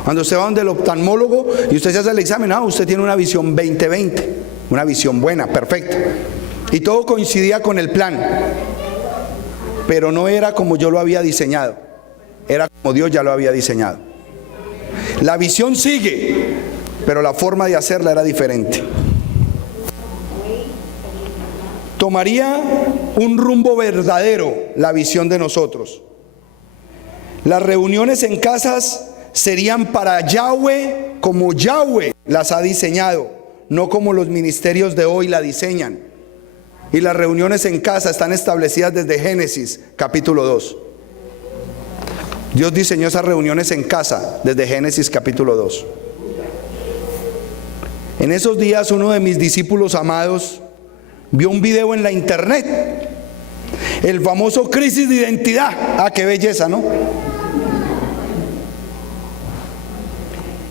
Cuando usted va donde el oftalmólogo y usted se hace el examen, usted tiene una visión 2020, una visión buena, perfecta. Y todo coincidía con el plan. Pero no era como yo lo había diseñado, era como Dios ya lo había diseñado. La visión sigue, pero la forma de hacerla era diferente. Tomaría un rumbo verdadero la visión de nosotros. Las reuniones en casas serían para Yahweh como Yahweh las ha diseñado, no como los ministerios de hoy la diseñan. Y las reuniones en casa están establecidas desde Génesis capítulo 2. Dios diseñó esas reuniones en casa desde Génesis capítulo 2. En esos días uno de mis discípulos amados vio un video en la internet, el famoso crisis de identidad. Qué belleza, ¿no?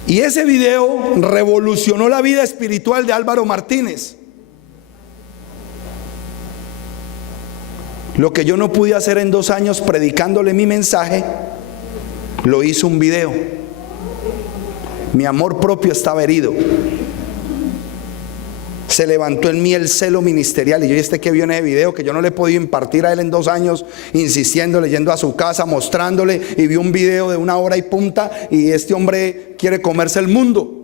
Y ese video revolucionó la vida espiritual de Álvaro Martínez. Lo que yo no pude hacer en 2 años predicándole mi mensaje, lo hizo un video. Mi amor propio estaba herido. Se levantó en mí el celo ministerial. Y yo, que vio en ese video, que yo no le he podido impartir a él en 2 años, insistiendo, yendo a su casa, mostrándole, y vio un video de 1 hora y punta, y este hombre quiere comerse el mundo.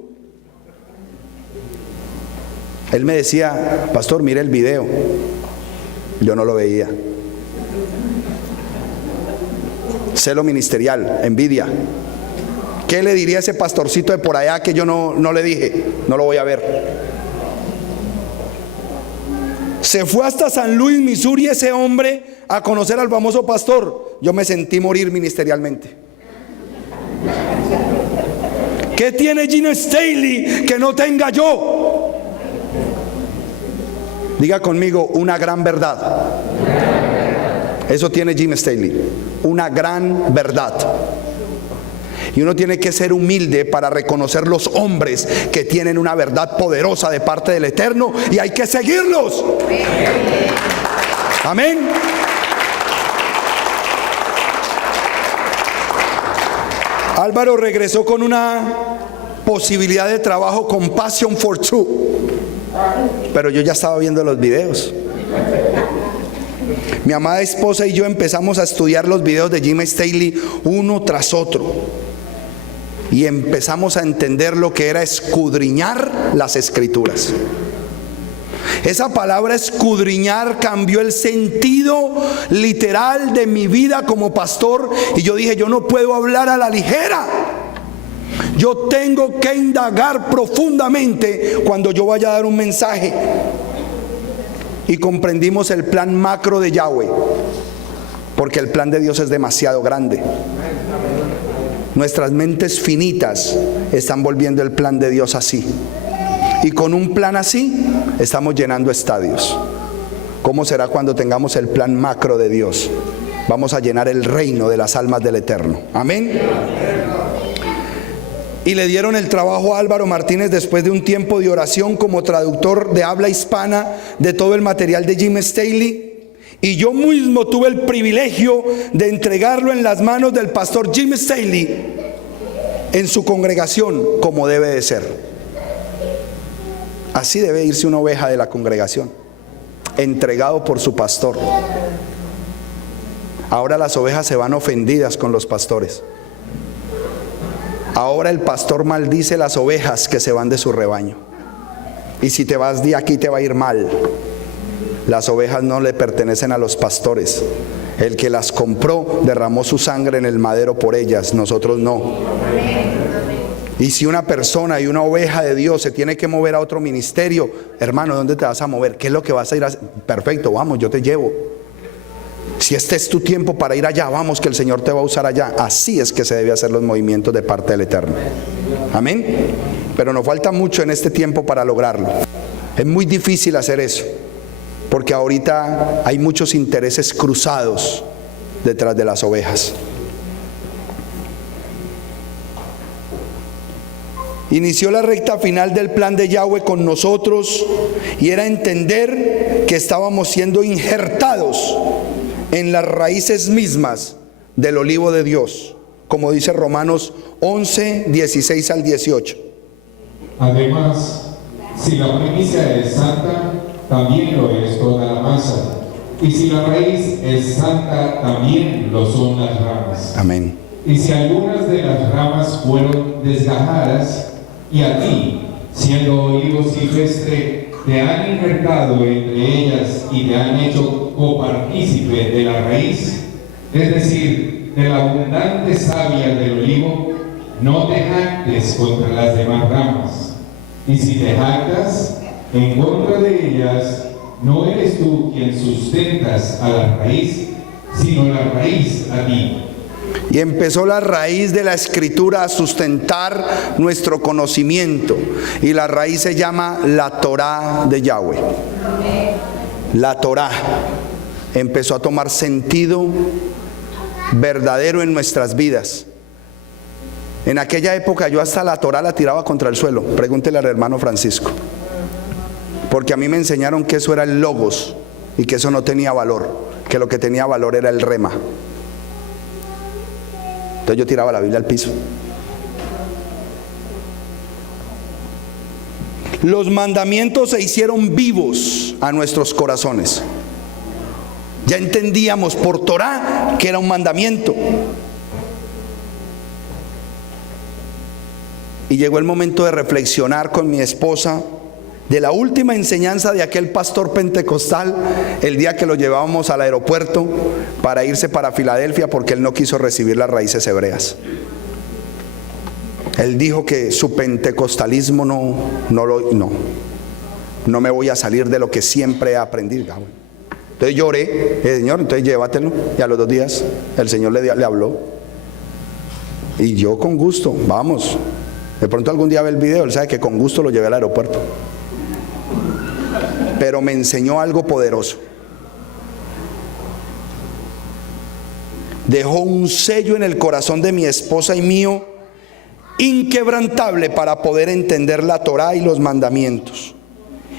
Él me decía: pastor, mire el video. Yo no lo veía. Celo ministerial, envidia. ¿Qué le diría a ese pastorcito de por allá que yo no le dije? No lo voy a ver. Se fue hasta San Luis, Missouri, ese hombre, a conocer al famoso pastor. Yo me sentí morir ministerialmente. ¿Qué tiene Gino Staley que no tenga yo? Diga conmigo: una gran verdad. Eso tiene Jim Staley, una gran verdad. Y uno tiene que ser humilde para reconocer los hombres que tienen una verdad poderosa de parte del Eterno, y hay que seguirlos. Amén. Álvaro regresó con una posibilidad de trabajo con Passion for Truth, pero yo ya estaba viendo los videos. Mi amada esposa y yo empezamos a estudiar los videos de Jim Staley uno tras otro, y empezamos a entender lo que era escudriñar las escrituras. Esa palabra escudriñar cambió el sentido literal de mi vida como pastor, y yo dije: yo no puedo hablar a la ligera. Yo tengo que indagar profundamente cuando yo vaya a dar un mensaje. Y comprendimos el plan macro de Yahweh, porque el plan de Dios es demasiado grande. Nuestras mentes finitas están volviendo el plan de Dios así. Y con un plan así estamos llenando estadios. ¿Cómo será cuando tengamos el plan macro de Dios? Vamos a llenar el reino de las almas del Eterno. Amén. Y le dieron el trabajo a Álvaro Martínez después de un tiempo de oración como traductor de habla hispana de todo el material de Jim Staley. Y yo mismo tuve el privilegio de entregarlo en las manos del pastor Jim Staley en su congregación, como debe de ser. Así debe irse una oveja de la congregación, entregado por su pastor. Ahora las ovejas se van ofendidas con los pastores. Ahora el pastor maldice las ovejas que se van de su rebaño. Y si te vas de aquí te va a ir mal. Las ovejas no le pertenecen a los pastores. El que las compró derramó su sangre en el madero por ellas, nosotros no. Y si una persona y una oveja de Dios se tiene que mover a otro ministerio, hermano, ¿dónde te vas a mover? ¿Qué es lo que vas a ir a hacer? Perfecto, vamos, yo te llevo. Si este es tu tiempo para ir allá, vamos, que el Señor te va a usar allá. Así es que se debe hacer los movimientos de parte del Eterno. Amén. Pero nos falta mucho en este tiempo para lograrlo. Es muy difícil hacer eso, porque ahorita hay muchos intereses cruzados detrás de las ovejas. Inició la recta final del plan de Yahweh con nosotros y era entender que estábamos siendo injertados en las raíces mismas del olivo de Dios, como dice Romanos 11, 16 al 18. Además, si la primicia es santa, también lo es toda la masa. Y si la raíz es santa, también lo son las ramas. Amén. Y si algunas de las ramas fueron desgajadas, y a ti, siendo olivo silvestre, te han injertado entre ellas y te han hecho copartícipe de la raíz, es decir, de la abundante savia del olivo, no te jactes contra las demás ramas. Y si te jactas en contra de ellas, no eres tú quien sustentas a la raíz, sino la raíz a ti. Y empezó la raíz de la escritura a sustentar nuestro conocimiento. Y la raíz se llama la Torá de Yahweh. La Torá empezó a tomar sentido verdadero en nuestras vidas. En aquella época yo hasta la Torá la tiraba contra el suelo. Pregúntele al hermano Francisco. Porque a mí me enseñaron que eso era el logos y que eso no tenía valor. Que lo que tenía valor era el rema. Entonces yo tiraba la Biblia al piso. Los mandamientos se hicieron vivos a nuestros corazones. Ya entendíamos por Torá que era un mandamiento. Y llegó el momento de reflexionar con mi esposa de la última enseñanza de aquel pastor pentecostal el día que lo llevábamos al aeropuerto para irse para Filadelfia porque él no quiso recibir las raíces hebreas. Él dijo que su pentecostalismo no me voy a salir de lo que siempre he aprendido. Entonces lloré, Señor, entonces llévatelo. Y a los 2 días el Señor le habló. Y yo con gusto, vamos. De pronto algún día ve el video, él sabe que con gusto lo llevé al aeropuerto. Pero me enseñó algo poderoso. Dejó un sello en el corazón de mi esposa y mío, inquebrantable para poder entender la Torá y los mandamientos.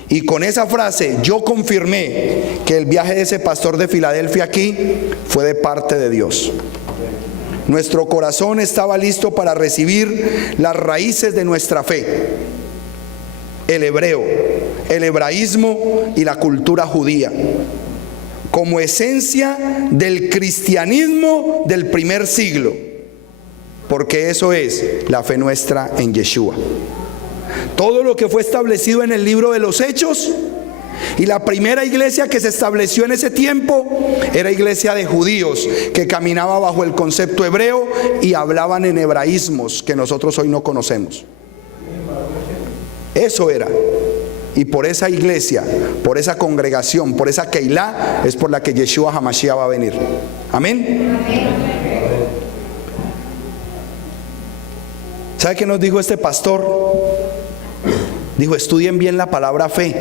Y con esa frase yo confirmé que el viaje de ese pastor de Filadelfia aquí fue de parte de Dios. Nuestro corazón estaba listo para recibir las raíces de nuestra fe. El hebreo, el hebraísmo y la cultura judía, como esencia del cristianismo del primer siglo, porque eso es la fe nuestra en Yeshua. Todo lo que fue establecido en el libro de los Hechos, y la primera iglesia que se estableció en ese tiempo era iglesia de judíos que caminaba bajo el concepto hebreo y hablaban en hebraísmos que nosotros hoy no conocemos. Eso era. Y por esa iglesia, por esa congregación, por esa Keilah, es por la que Yeshua HaMashiach va a venir. Amén. ¿Sabe qué nos dijo este pastor? Dijo, estudien bien la palabra fe.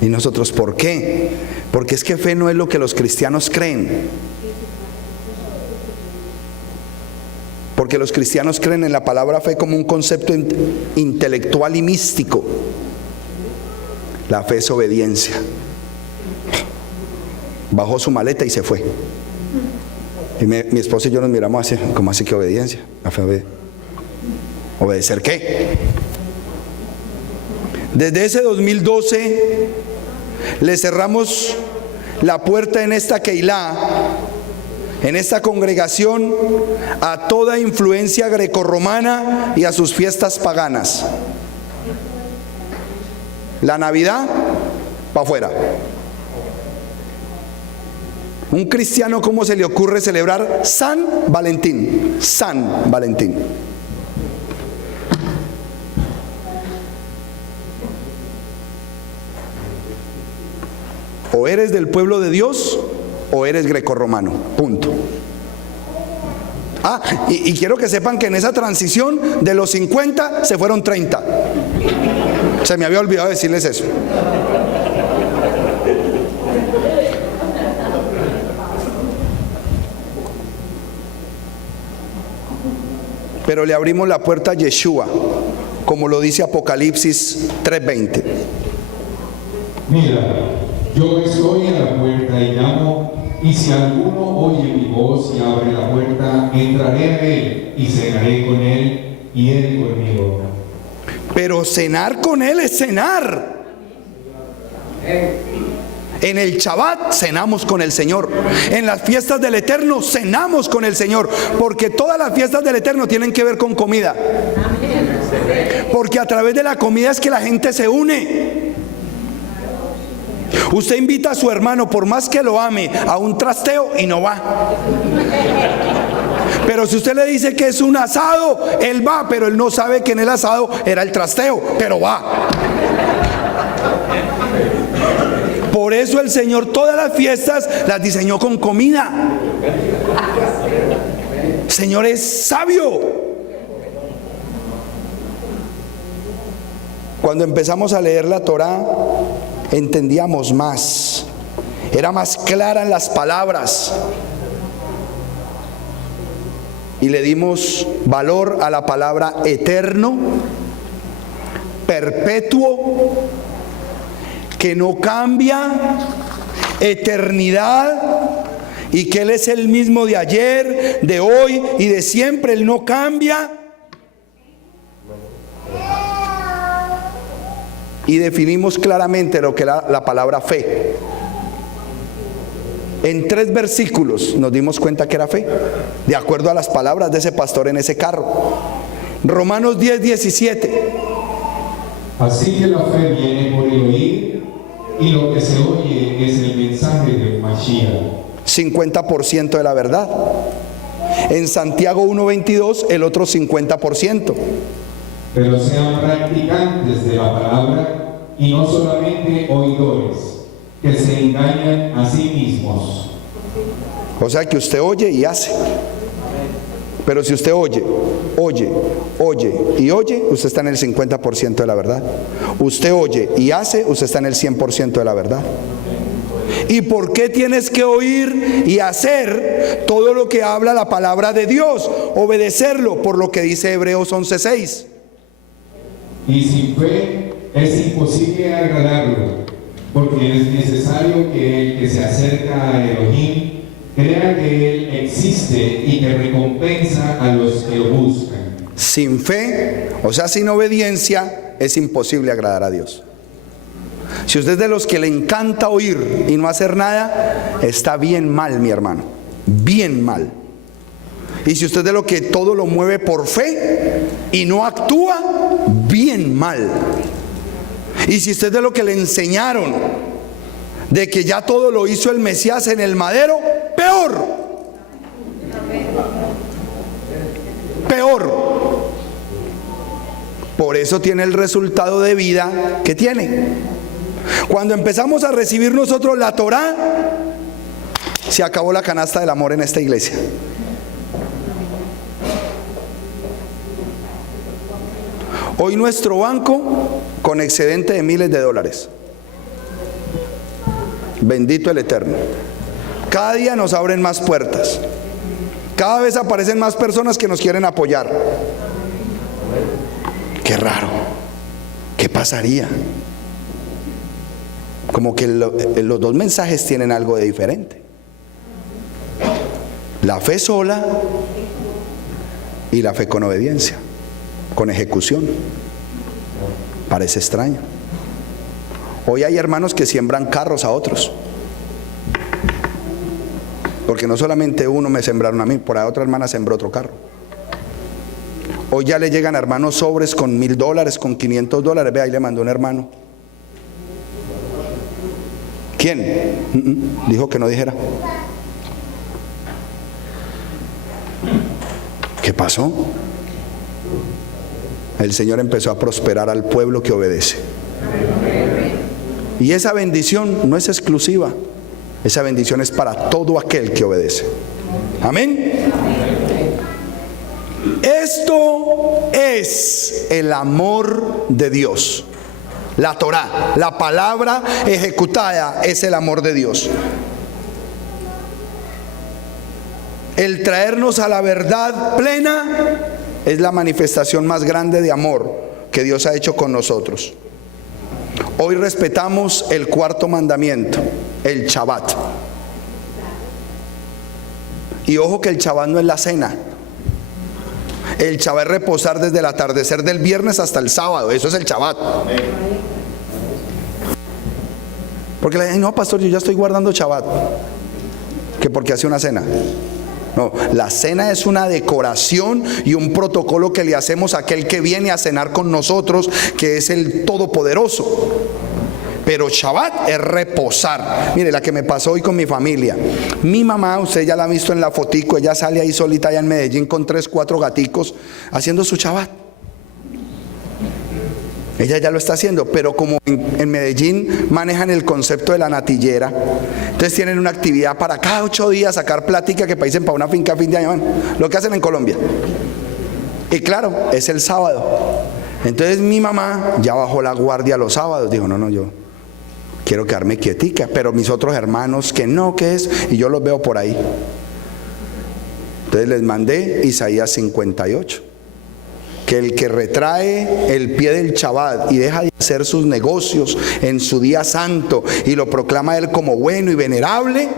Y nosotros, ¿por qué? Porque es que fe no es lo que los cristianos creen. Porque los cristianos creen en la palabra fe como un concepto intelectual y místico. La fe es obediencia. Bajó su maleta y se fue. Y mi esposa y yo nos miramos así, ¿cómo así que obediencia? La fe ¿obedecer qué? Desde ese 2012 le cerramos la puerta en esta Keilah, en esta congregación, a toda influencia grecorromana y a sus fiestas paganas. La Navidad, para afuera. Un cristiano, ¿cómo se le ocurre celebrar San Valentín? San Valentín. O eres del pueblo de Dios o eres grecorromano, punto. Y quiero que sepan que en esa transición de los 50 se fueron 30. Se me había olvidado decirles eso. Pero le abrimos la puerta a Yeshua, como lo dice Apocalipsis 3:20. Mira, yo estoy en la puerta y llamo, y si alguno oye mi voz y abre la puerta, entraré a él y cenaré con él y él conmigo. Pero cenar con él es cenar. En el Shabbat cenamos con el Señor. En las fiestas del Eterno cenamos con el Señor. Porque todas las fiestas del Eterno tienen que ver con comida. Porque a través de la comida es que la gente se une. Usted invita a su hermano, por más que lo ame, a un trasteo y no va. Pero si usted le dice que es un asado, él va, pero él no sabe que en el asado era el trasteo, pero va. Por eso el Señor todas las fiestas las diseñó con comida. El Señor es sabio. Cuando empezamos a leer la Torá, entendíamos más. Era más clara en las palabras. Y le dimos valor a la palabra eterno, perpetuo, que no cambia, eternidad, y que Él es el mismo de ayer, de hoy y de siempre. Él no cambia. Y definimos claramente lo que era la palabra fe. En 3 versículos nos dimos cuenta que era fe, de acuerdo a las palabras de ese pastor en ese carro. Romanos 10:17. Así que la fe viene por el oír, y lo que se oye es el mensaje del Mashiach. 50% de la verdad. En Santiago 1:22, el otro 50%. Pero sean practicantes de la palabra y no solamente oidores, que se engañan a sí mismos. O sea que usted oye y hace. Pero si usted oye y oye, usted está en el 50% de la verdad. Usted oye y hace, usted está en el 100% de la verdad. ¿Y por qué tienes que oír y hacer todo lo que habla la palabra de Dios? Obedecerlo, por lo que dice Hebreos 11:6. Y sin fe es imposible agradarlo, porque es necesario que el que se acerca a Elohim crea que Él existe y que recompensa a los que lo buscan. Sin fe, o sea, sin obediencia, es imposible agradar a Dios. Si usted es de los que le encanta oír y no hacer nada, está bien mal, mi hermano, bien mal. Y si usted es de lo que todo lo mueve por fe y no actúa, bien mal. Y si usted es de lo que le enseñaron de que ya todo lo hizo el Mesías en el madero, peor. Peor. Por eso tiene el resultado de vida que tiene. Cuando empezamos a recibir nosotros la Torá, se acabó la canasta del amor en esta iglesia. Hoy nuestro banco con excedente de miles de dólares. Bendito el Eterno. Cada día nos abren más puertas. Cada vez aparecen más personas que nos quieren apoyar. Qué raro. ¿Qué pasaría? Como que los dos mensajes tienen algo de diferente. La fe sola y la fe con obediencia, con ejecución. Parece extraño. Hoy hay hermanos que siembran carros a otros. Porque no solamente uno me sembraron a mí, por ahí otra hermana sembró otro carro. Hoy ya le llegan a hermanos sobres con $1,000, con $500. Ve, ahí le mandó un hermano. ¿Quién? Dijo que no dijera. ¿Qué pasó? El Señor empezó a prosperar al pueblo que obedece. Y esa bendición no es exclusiva. Esa bendición es para todo aquel que obedece. Amén. Esto es el amor de Dios. La Torá, la palabra ejecutada, es el amor de Dios. El traernos a la verdad plena es la manifestación más grande de amor que Dios ha hecho con nosotros. Hoy respetamos el cuarto mandamiento, el Shabbat. Y ojo que el Shabbat no es la cena. El Shabbat es reposar desde el atardecer del viernes hasta el sábado. Eso es el Shabbat. Porque le dicen, no, pastor, yo ya estoy guardando Shabbat. ¿Que porque hace una cena? No, la cena es una decoración y un protocolo que le hacemos a aquel que viene a cenar con nosotros, que es el Todopoderoso. Pero Shabbat es reposar. Mire, la que me pasó hoy con mi familia. Mi mamá, usted ya la ha visto en la fotico, ella sale ahí solita allá en Medellín con 3, 4 gaticos haciendo su Shabbat. Ella ya lo está haciendo, pero como en Medellín manejan el concepto de la natillera, entonces tienen una actividad para cada 8 días sacar plática que paisen para una finca a fin de año, bueno, lo que hacen en Colombia. Y claro, es el sábado. Entonces mi mamá ya bajó la guardia los sábados, dijo, no, yo quiero quedarme quietica, pero mis otros hermanos que no, ¿qué es? Y yo los veo por ahí. Entonces les mandé Isaías 58. Que el que retrae el pie del Shabbat y deja de hacer sus negocios en su día santo y lo proclama él como bueno y venerable,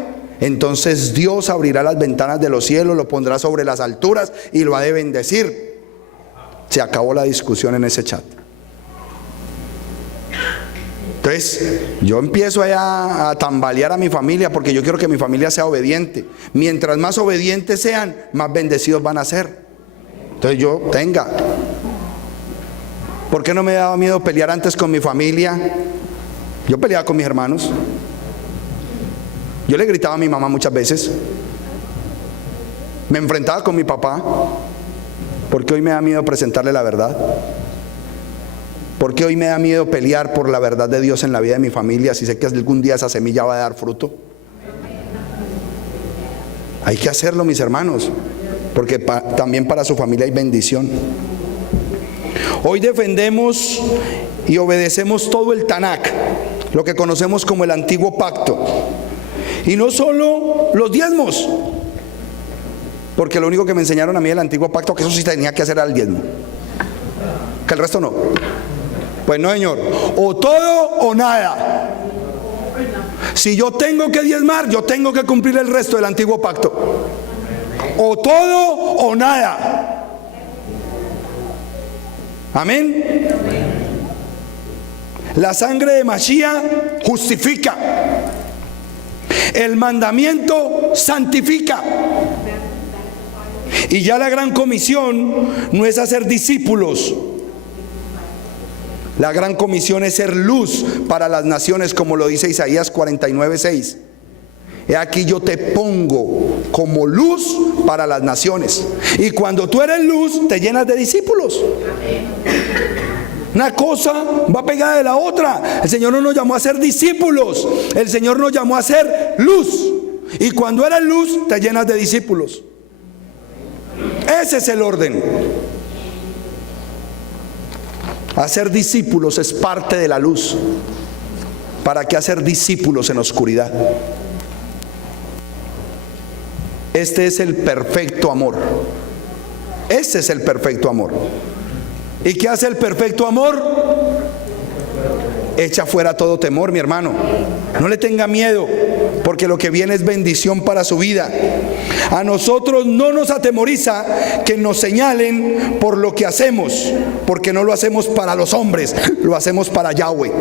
entonces Dios abrirá las ventanas de los cielos, lo pondrá sobre las alturas y lo ha de bendecir. Se acabó la discusión en ese chat. Entonces yo empiezo allá a tambalear a mi familia porque yo quiero que mi familia sea obediente. Mientras más obedientes sean, más bendecidos van a ser. Entonces yo, ¿por qué no me daba miedo pelear antes con mi familia? Yo peleaba con mis hermanos. Yo le gritaba a mi mamá muchas veces. Me enfrentaba con mi papá. Porque hoy me da miedo presentarle la verdad. Porque hoy me da miedo pelear por la verdad de Dios en la vida de mi familia, si sé que algún día esa semilla va a dar fruto. Hay que hacerlo, mis hermanos, porque también para su familia hay bendición. Hoy defendemos y obedecemos todo el Tanakh, lo que conocemos como el Antiguo Pacto. Y no solo los diezmos, porque lo único que me enseñaron a mí del Antiguo Pacto, que eso sí tenía que hacer era el diezmo, que el resto no. Pues no, señor, o todo o nada. Si yo tengo que diezmar, yo tengo que cumplir el resto del Antiguo Pacto. O todo o nada. Amén. La sangre de Mashiach justifica. El mandamiento santifica. Y ya la gran comisión no es hacer discípulos. La gran comisión es ser luz para las naciones, como lo dice Isaías 49:6. He aquí yo te pongo como luz para las naciones. Y cuando tú eres luz, te llenas de discípulos. Una cosa va pegada de la otra. El Señor no nos llamó a ser discípulos. El Señor nos llamó a ser luz. Y cuando eres luz, te llenas de discípulos. Ese es el orden. Hacer discípulos es parte de la luz. ¿Para qué hacer discípulos en oscuridad? Este es el perfecto amor. Este es el perfecto amor. ¿Y qué hace el perfecto amor? Echa fuera todo temor, mi hermano. No le tenga miedo, porque lo que viene es bendición para su vida. A nosotros no nos atemoriza que nos señalen por lo que hacemos, porque no lo hacemos para los hombres, lo hacemos para Yahweh.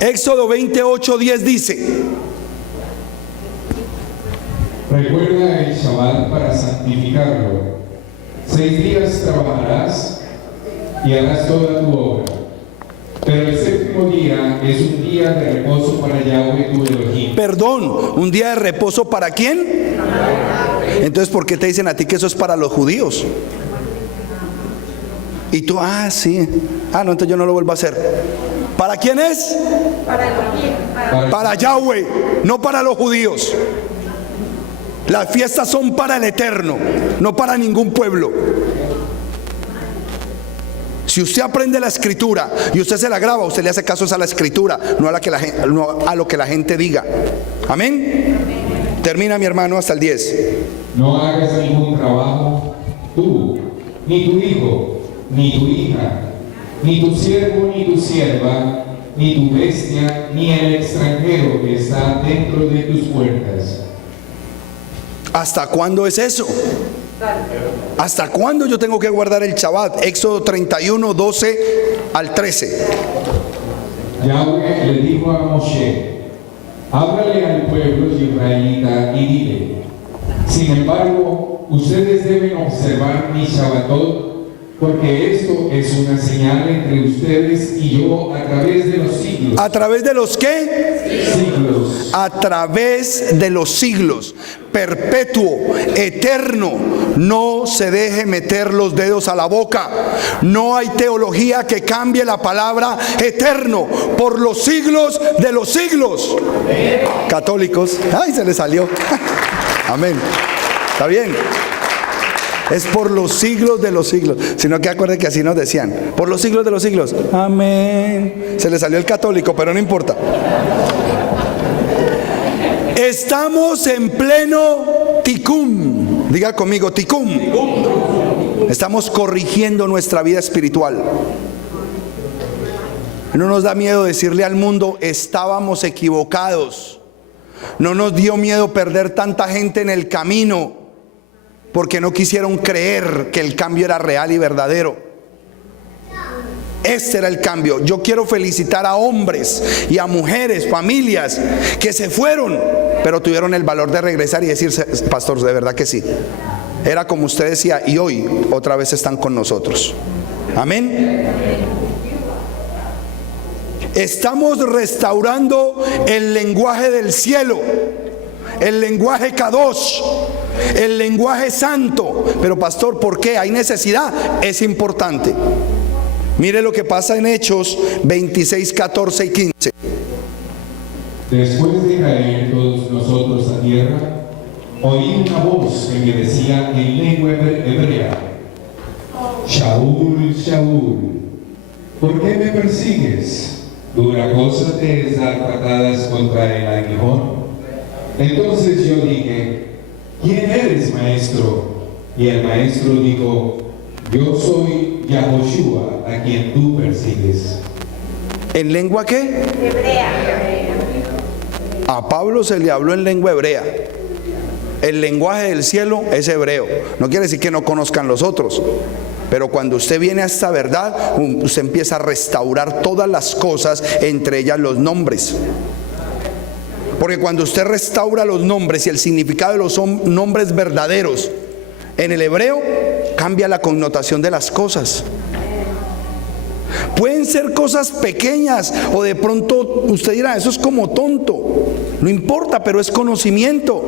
Éxodo 28:10 dice: recuerda el Shabbat para santificarlo. 6 días trabajarás y harás toda tu obra. Pero el séptimo día es un día de reposo para Yahweh tu Elohim. Perdón, ¿un día de reposo para quién? Entonces, ¿por qué te dicen a ti que eso es para los judíos? Y tú, sí. No, entonces yo no lo vuelvo a hacer. ¿Para quién es? Para Yahweh, no para los judíos. Las fiestas son para el Eterno, no para ningún pueblo. Si usted aprende la escritura y usted se la graba, usted le hace caso a la escritura, no a lo que la gente diga. Amén. Termina, mi hermano, hasta el 10. No hagas ningún trabajo, tú, ni tu hijo, ni tu hija, ni tu siervo, ni tu sierva, ni tu bestia, ni el extranjero que está dentro de tus puertas. ¿Hasta cuándo es eso? ¿Hasta cuándo yo tengo que guardar el Shabbat? Éxodo 31:12 al 13. Yahweh le dijo a Moshe: háblale al pueblo israelita y dile: sin embargo, ustedes deben observar mi Shabbatot, porque esto es una señal entre ustedes y yo a través de los siglos. ¿A través de los qué? Siglos. A través de los siglos. Perpetuo, eterno. No se deje meter los dedos a la boca. No hay teología que cambie la palabra eterno. Por los siglos de los siglos. Católicos. Ay, se les salió. Amén. ¿Está bien? Es por los siglos de los siglos. Sino que acuérdense que así nos decían: por los siglos de los siglos. Amén. Se le salió el católico, pero no importa. Estamos en pleno tikkun. Diga conmigo, tikkun. Estamos corrigiendo nuestra vida espiritual. No nos da miedo decirle al mundo: estábamos equivocados. No nos dio miedo perder tanta gente en el camino, porque no quisieron creer que el cambio era real y verdadero. Este era el cambio. Yo quiero felicitar a hombres y a mujeres, familias que se fueron, pero tuvieron el valor de regresar y decirse: pastor, de verdad que sí, era como usted decía, y hoy otra vez están con nosotros. Amén. Estamos restaurando el lenguaje del cielo, el lenguaje Kadosh, el lenguaje santo. Pero pastor, ¿por qué? ¿Hay necesidad? Es importante. Mire lo que pasa en Hechos 26, 14 y 15. Después de caer todos nosotros a tierra, oí una voz que me decía en lengua hebrea: Shaul, Shaul, ¿por qué me persigues? ¿Dura cosa te es dar patadas contra el aguijón? Entonces yo dije: ¿quién eres, maestro? Y el maestro dijo: yo soy Yahoshua, a quien tú persigues. ¿En lengua qué? Hebrea. A Pablo se le habló en lengua hebrea. El lenguaje del cielo es hebreo. No quiere decir que no conozcan los otros, pero cuando usted viene a esta verdad, usted empieza a restaurar todas las cosas, entre ellas los nombres. Porque cuando usted restaura los nombres y el significado de los nombres verdaderos en el hebreo, cambia la connotación de las cosas. Pueden ser cosas pequeñas, o de pronto usted dirá: eso es como tonto. No importa, pero es conocimiento.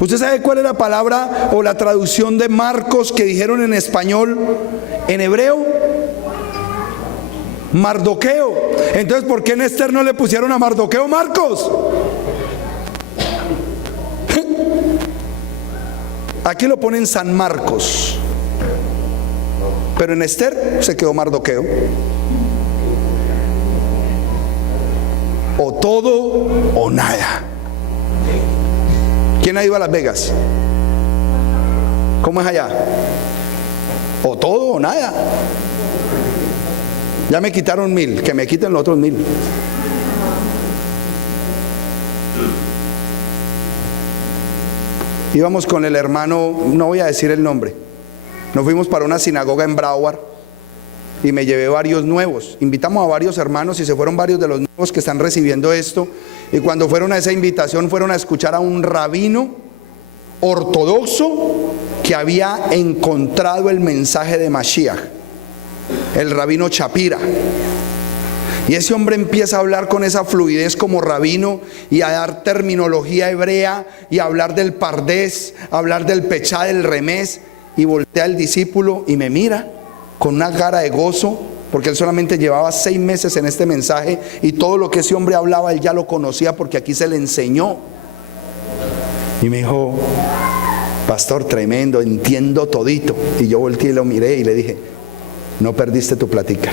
¿Usted sabe cuál es la palabra o la traducción de Marcos que dijeron en español en hebreo? Mardoqueo. Entonces, ¿por qué en Esther no le pusieron a Mardoqueo Marcos? Aquí lo ponen San Marcos, pero en Esther se quedó Mardoqueo. o todo o nada. ¿Quién ha ido a Las Vegas? ¿Cómo es allá? O todo o nada. Ya me quitaron 1,000, que me quiten los otros 1,000. Íbamos con el hermano, no voy a decir el nombre. Nos fuimos para una sinagoga en Broward y me llevé varios nuevos. Invitamos a varios hermanos y se fueron varios de los nuevos que están recibiendo esto. Y cuando fueron a esa invitación, fueron a escuchar a un rabino ortodoxo que había encontrado el mensaje de Mashiach, el rabino Shapira. Y ese hombre empieza a hablar con esa fluidez como rabino y a dar terminología hebrea y a hablar del pardés, a hablar del pechá, del remés. Y voltea el discípulo y me mira con una cara de gozo, porque él solamente llevaba 6 meses en este mensaje y todo lo que ese hombre hablaba él ya lo conocía porque aquí se le enseñó. Y me dijo: pastor, tremendo, entiendo todito. Y yo volteé y lo miré y le dije: no perdiste tu platica.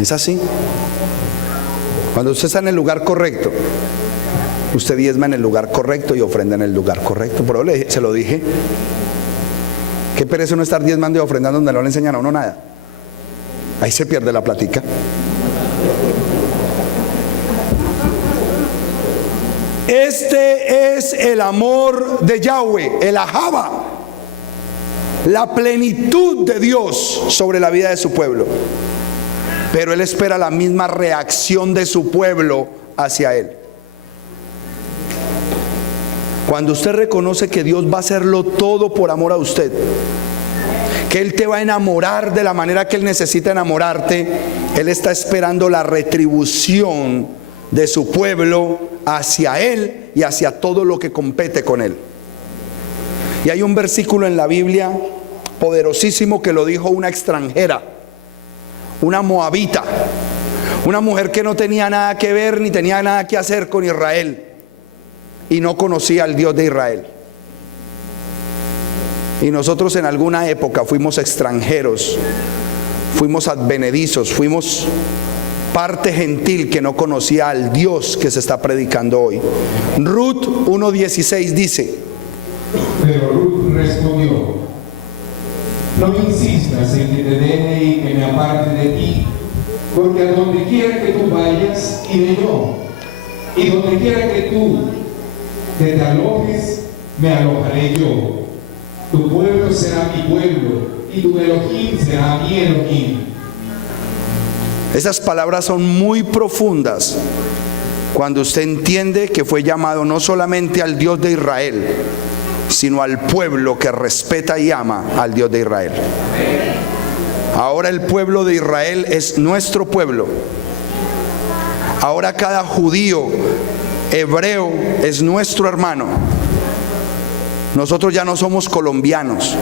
Es así. Cuando usted está en el lugar correcto, usted diezma en el lugar correcto y ofrenda en el lugar correcto. Por eso se lo dije. Qué pereza no estar diezmando y ofrendando donde no le enseñan a uno nada. Ahí se pierde la platica. Este es el amor de Yahweh, el Ahava, la plenitud de Dios sobre la vida de su pueblo. Pero Él espera la misma reacción de su pueblo hacia Él. Cuando usted reconoce que Dios va a hacerlo todo por amor a usted, que Él te va a enamorar de la manera que Él necesita enamorarte, Él está esperando la retribución de su pueblo hacia Él y hacia todo lo que compete con Él. Y hay un versículo en la Biblia poderosísimo que lo dijo una extranjera, una moabita, una mujer que no tenía nada que ver ni tenía nada que hacer con Israel y no conocía al Dios de Israel. Y nosotros en alguna época fuimos extranjeros, fuimos advenedizos, fuimos parte gentil que no conocía al Dios que se está predicando hoy. Ruth 1:16 dice: pero Ruth respondió: no insistas en que te deje y que me aparte de ti, porque a donde quiera que tú vayas, iré yo, y donde quiera que tú te alojes, me alojaré yo. Tu pueblo será mi pueblo, y tu Elohim será mi Elohim. Esas palabras son muy profundas cuando usted entiende que fue llamado no solamente al Dios de Israel, sino al pueblo que respeta y ama al Dios de Israel. Ahora el pueblo de Israel es nuestro pueblo. Ahora cada judío, hebreo, es nuestro hermano. Nosotros ya no somos colombianos,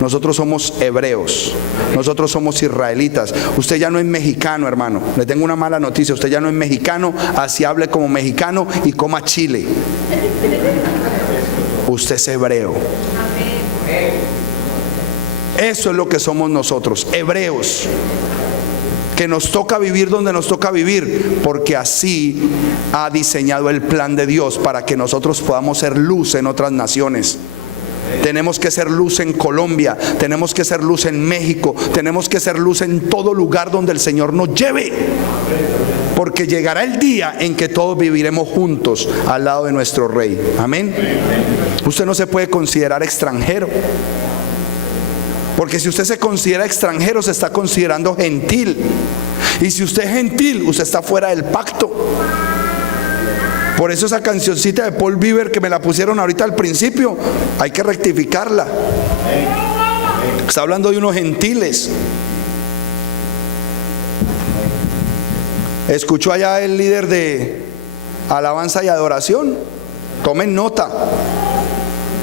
nosotros somos hebreos, nosotros somos israelitas. Usted ya no es mexicano, hermano. Le tengo una mala noticia: usted ya no es mexicano, así hable como mexicano y coma chile. Usted es hebreo. Eso es lo que somos nosotros, hebreos, que nos toca vivir donde nos toca vivir, porque así ha diseñado el plan de Dios para que nosotros podamos ser luz en otras naciones. Tenemos que ser luz en Colombia, tenemos que ser luz en México, tenemos que ser luz en todo lugar donde el Señor nos lleve, porque llegará el día en que todos viviremos juntos al lado de nuestro Rey. Amén. Usted no se puede considerar extranjero, porque si usted se considera extranjero, se está considerando gentil, y si usted es gentil, usted está fuera del pacto. Por eso esa cancioncita de Paul Bieber que me la pusieron ahorita al principio, hay que rectificarla. Está hablando de unos gentiles. Escuchó allá el líder de alabanza y adoración. Tomen nota,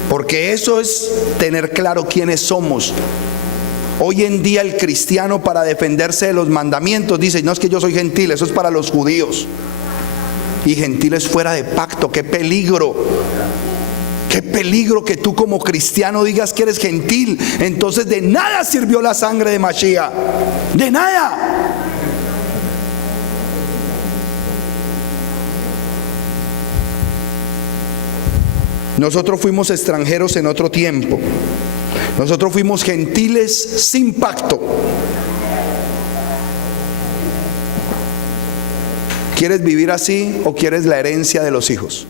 porque eso es tener claro quiénes somos. Hoy en día el cristiano, para defenderse de los mandamientos, dice: no, es que yo soy gentil, eso es para los judíos. Y gentiles fuera de pacto. ¡Qué peligro! Qué peligro que tú como cristiano digas que eres gentil. Entonces de nada sirvió la sangre de Mashiach. De nada. Nosotros fuimos extranjeros en otro tiempo. Nosotros fuimos gentiles sin pacto. ¿Quieres vivir así o quieres la herencia de los hijos?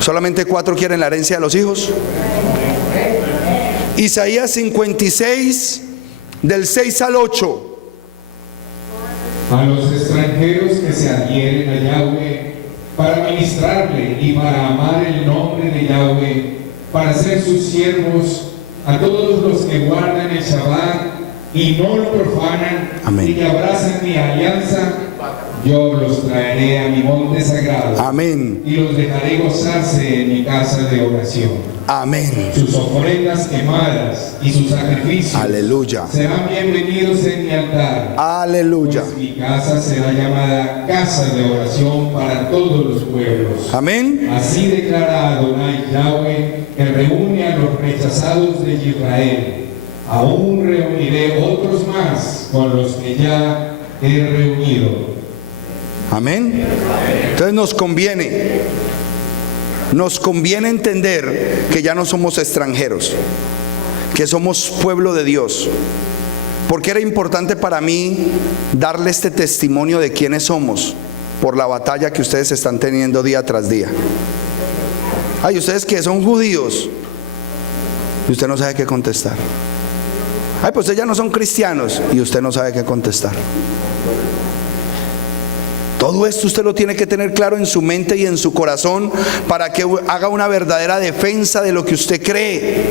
¿Solamente 4 quieren la herencia de los hijos? Isaías 56, del 6 al 8. A los extranjeros que se adhieren a Yahweh para ministrarle y para amar el nombre de Yahweh, para ser sus siervos, a todos los que guardan el Shabbat y no lo profanan, amén, y que abrazan mi alianza, yo los traeré a mi monte sagrado, amén, y los dejaré gozarse en mi casa de oración. Amén. Sus ofrendas quemadas y sus sacrificios, aleluya, serán bienvenidos en mi altar. Aleluya. Pues mi casa será llamada casa de oración para todos los pueblos. Amén. Así declara Adonai Yahweh, que reúne a los rechazados de Israel. Aún reuniré otros más con los que ya he reunido. Amén. Entonces nos conviene entender que ya no somos extranjeros, que somos pueblo de Dios. Porque era importante para mí darle este testimonio de quiénes somos por la batalla que ustedes están teniendo día tras día. Ay, ustedes que son judíos y usted no sabe qué contestar. Ay, pues ustedes ya no son cristianos y usted no sabe qué contestar. Todo esto usted lo tiene que tener claro en su mente y en su corazón para que haga una verdadera defensa de lo que usted cree.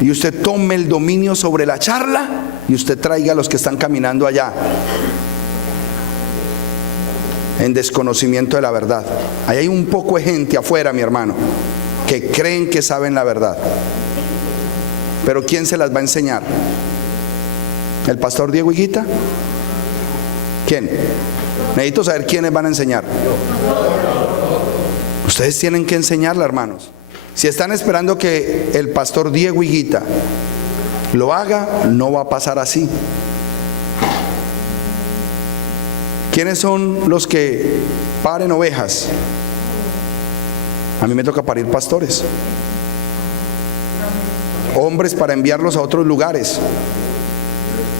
Y usted tome el dominio sobre la charla y usted traiga a los que están caminando allá en desconocimiento de la verdad. Ahí hay un poco de gente afuera, mi hermano, que creen que saben la verdad. Pero ¿quién se las va a enseñar? ¿El pastor Diego Higuita? ¿Quién? Necesito saber quiénes van a enseñar. Ustedes tienen que enseñarla, hermanos. Si están esperando que el pastor Diego Higuita lo haga, no va a pasar así. ¿Quiénes son los que paren ovejas? A mí me toca parir pastores, hombres para enviarlos a otros lugares,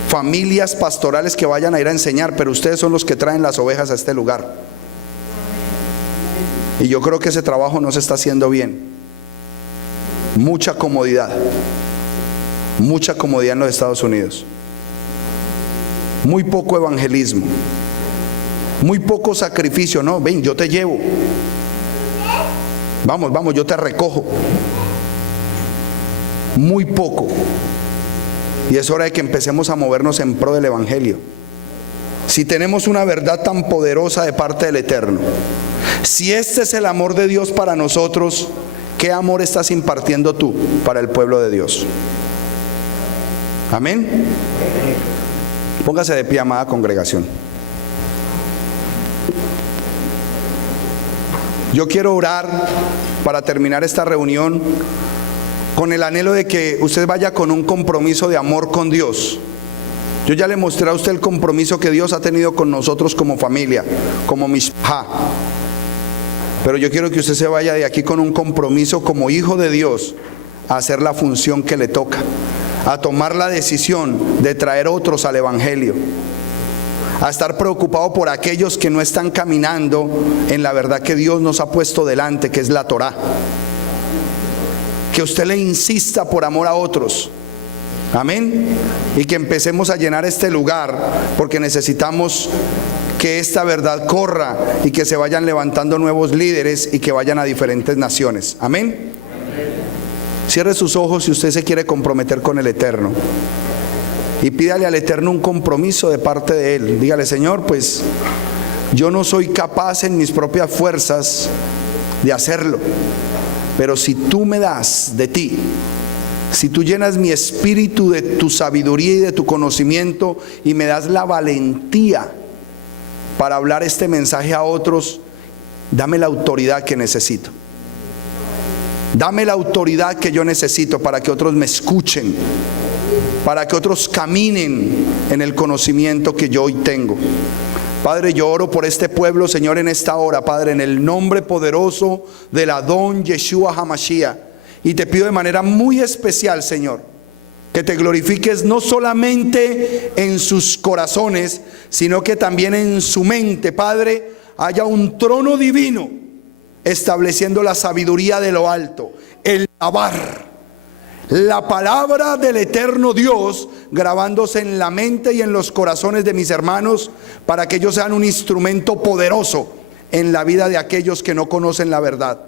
familias pastorales que vayan a ir a enseñar, pero ustedes son los que traen las ovejas a este lugar. Y yo creo que ese trabajo no se está haciendo bien. Mucha comodidad en los Estados Unidos, muy poco evangelismo, muy poco sacrificio. No, ven, yo te llevo, vamos, yo te recojo. Muy poco. Y es hora de que empecemos a movernos en pro del evangelio. Si tenemos una verdad tan poderosa de parte del Eterno, si este es el amor de Dios para nosotros, ¿qué amor estás impartiendo tú para el pueblo de Dios? Amén. Póngase de pie, amada congregación. Yo quiero orar para terminar esta reunión con el anhelo de que usted vaya con un compromiso de amor con Dios. Yo ya le mostré a usted el compromiso que Dios ha tenido con nosotros como familia, como mishpah. Pero yo quiero que usted se vaya de aquí con un compromiso como hijo de Dios a hacer la función que le toca, a tomar la decisión de traer otros al evangelio, a estar preocupado por aquellos que no están caminando en la verdad que Dios nos ha puesto delante, que es la Torá. Que usted le insista por amor a otros. Amén. Y que empecemos a llenar este lugar, porque necesitamos que esta verdad corra y que se vayan levantando nuevos líderes y que vayan a diferentes naciones. Amén. Cierre sus ojos si usted se quiere comprometer con el Eterno. Y pídale al Eterno un compromiso de parte de Él. Dígale: Señor, pues yo no soy capaz en mis propias fuerzas de hacerlo. Pero si tú me das de ti, si tú llenas mi espíritu de tu sabiduría y de tu conocimiento y me das la valentía para hablar este mensaje a otros, dame la autoridad que necesito. Dame la autoridad que yo necesito para que otros me escuchen, para que otros caminen en el conocimiento que yo hoy tengo. Padre, yo oro por este pueblo, Señor, en esta hora, Padre, en el nombre poderoso del Adón Yeshua HaMashiach. Y te pido de manera muy especial, Señor, que te glorifiques no solamente en sus corazones, sino que también en su mente, Padre, haya un trono divino estableciendo la sabiduría de lo alto, el Navar, la palabra del eterno Dios grabándose en la mente y en los corazones de mis hermanos, para que ellos sean un instrumento poderoso en la vida de aquellos que no conocen la verdad.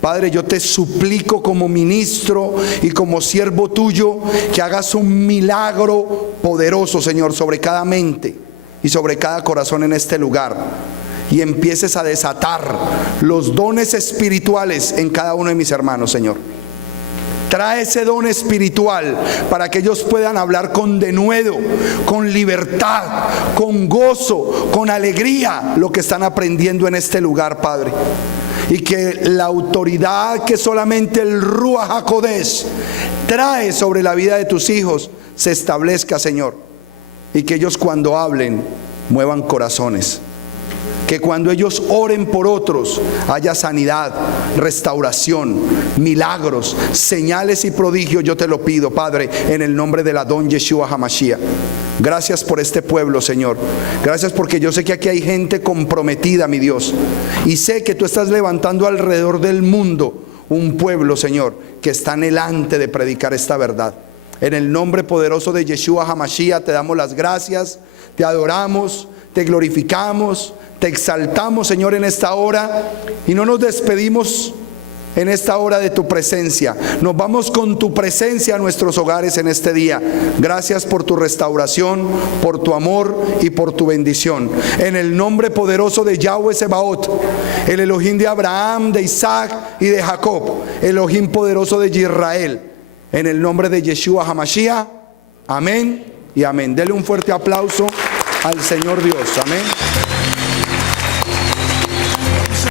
Padre, yo te suplico como ministro y como siervo tuyo, que hagas un milagro poderoso, Señor, sobre cada mente y sobre cada corazón en este lugar, y empieces a desatar los dones espirituales en cada uno de mis hermanos, Señor. Trae ese don espiritual para que ellos puedan hablar con denuedo, con libertad, con gozo, con alegría lo que están aprendiendo en este lugar, Padre. Y que la autoridad que solamente el Ruach HaKodesh trae sobre la vida de tus hijos se establezca, Señor. Y que ellos cuando hablen muevan corazones. Que cuando ellos oren por otros haya sanidad, restauración, milagros, señales y prodigios. Yo te lo pido, Padre, en el nombre del Adón Yeshua HaMashiach. Gracias por este pueblo, Señor. Gracias porque yo sé que aquí hay gente comprometida, mi Dios. Y sé que tú estás levantando alrededor del mundo un pueblo, Señor, que está anhelante de predicar esta verdad. En el nombre poderoso de Yeshua HaMashiach te damos las gracias, te adoramos, te glorificamos, te exaltamos, Señor, en esta hora, y no nos despedimos en esta hora de tu presencia. Nos vamos con tu presencia a nuestros hogares en este día. Gracias por tu restauración, por tu amor y por tu bendición. En el nombre poderoso de Yahweh Sebaot, el Elohim de Abraham, de Isaac y de Jacob, Elohim poderoso de Israel, en el nombre de Yeshua HaMashiach. Amén y amén. Dele un fuerte aplauso al Señor Dios. Amén.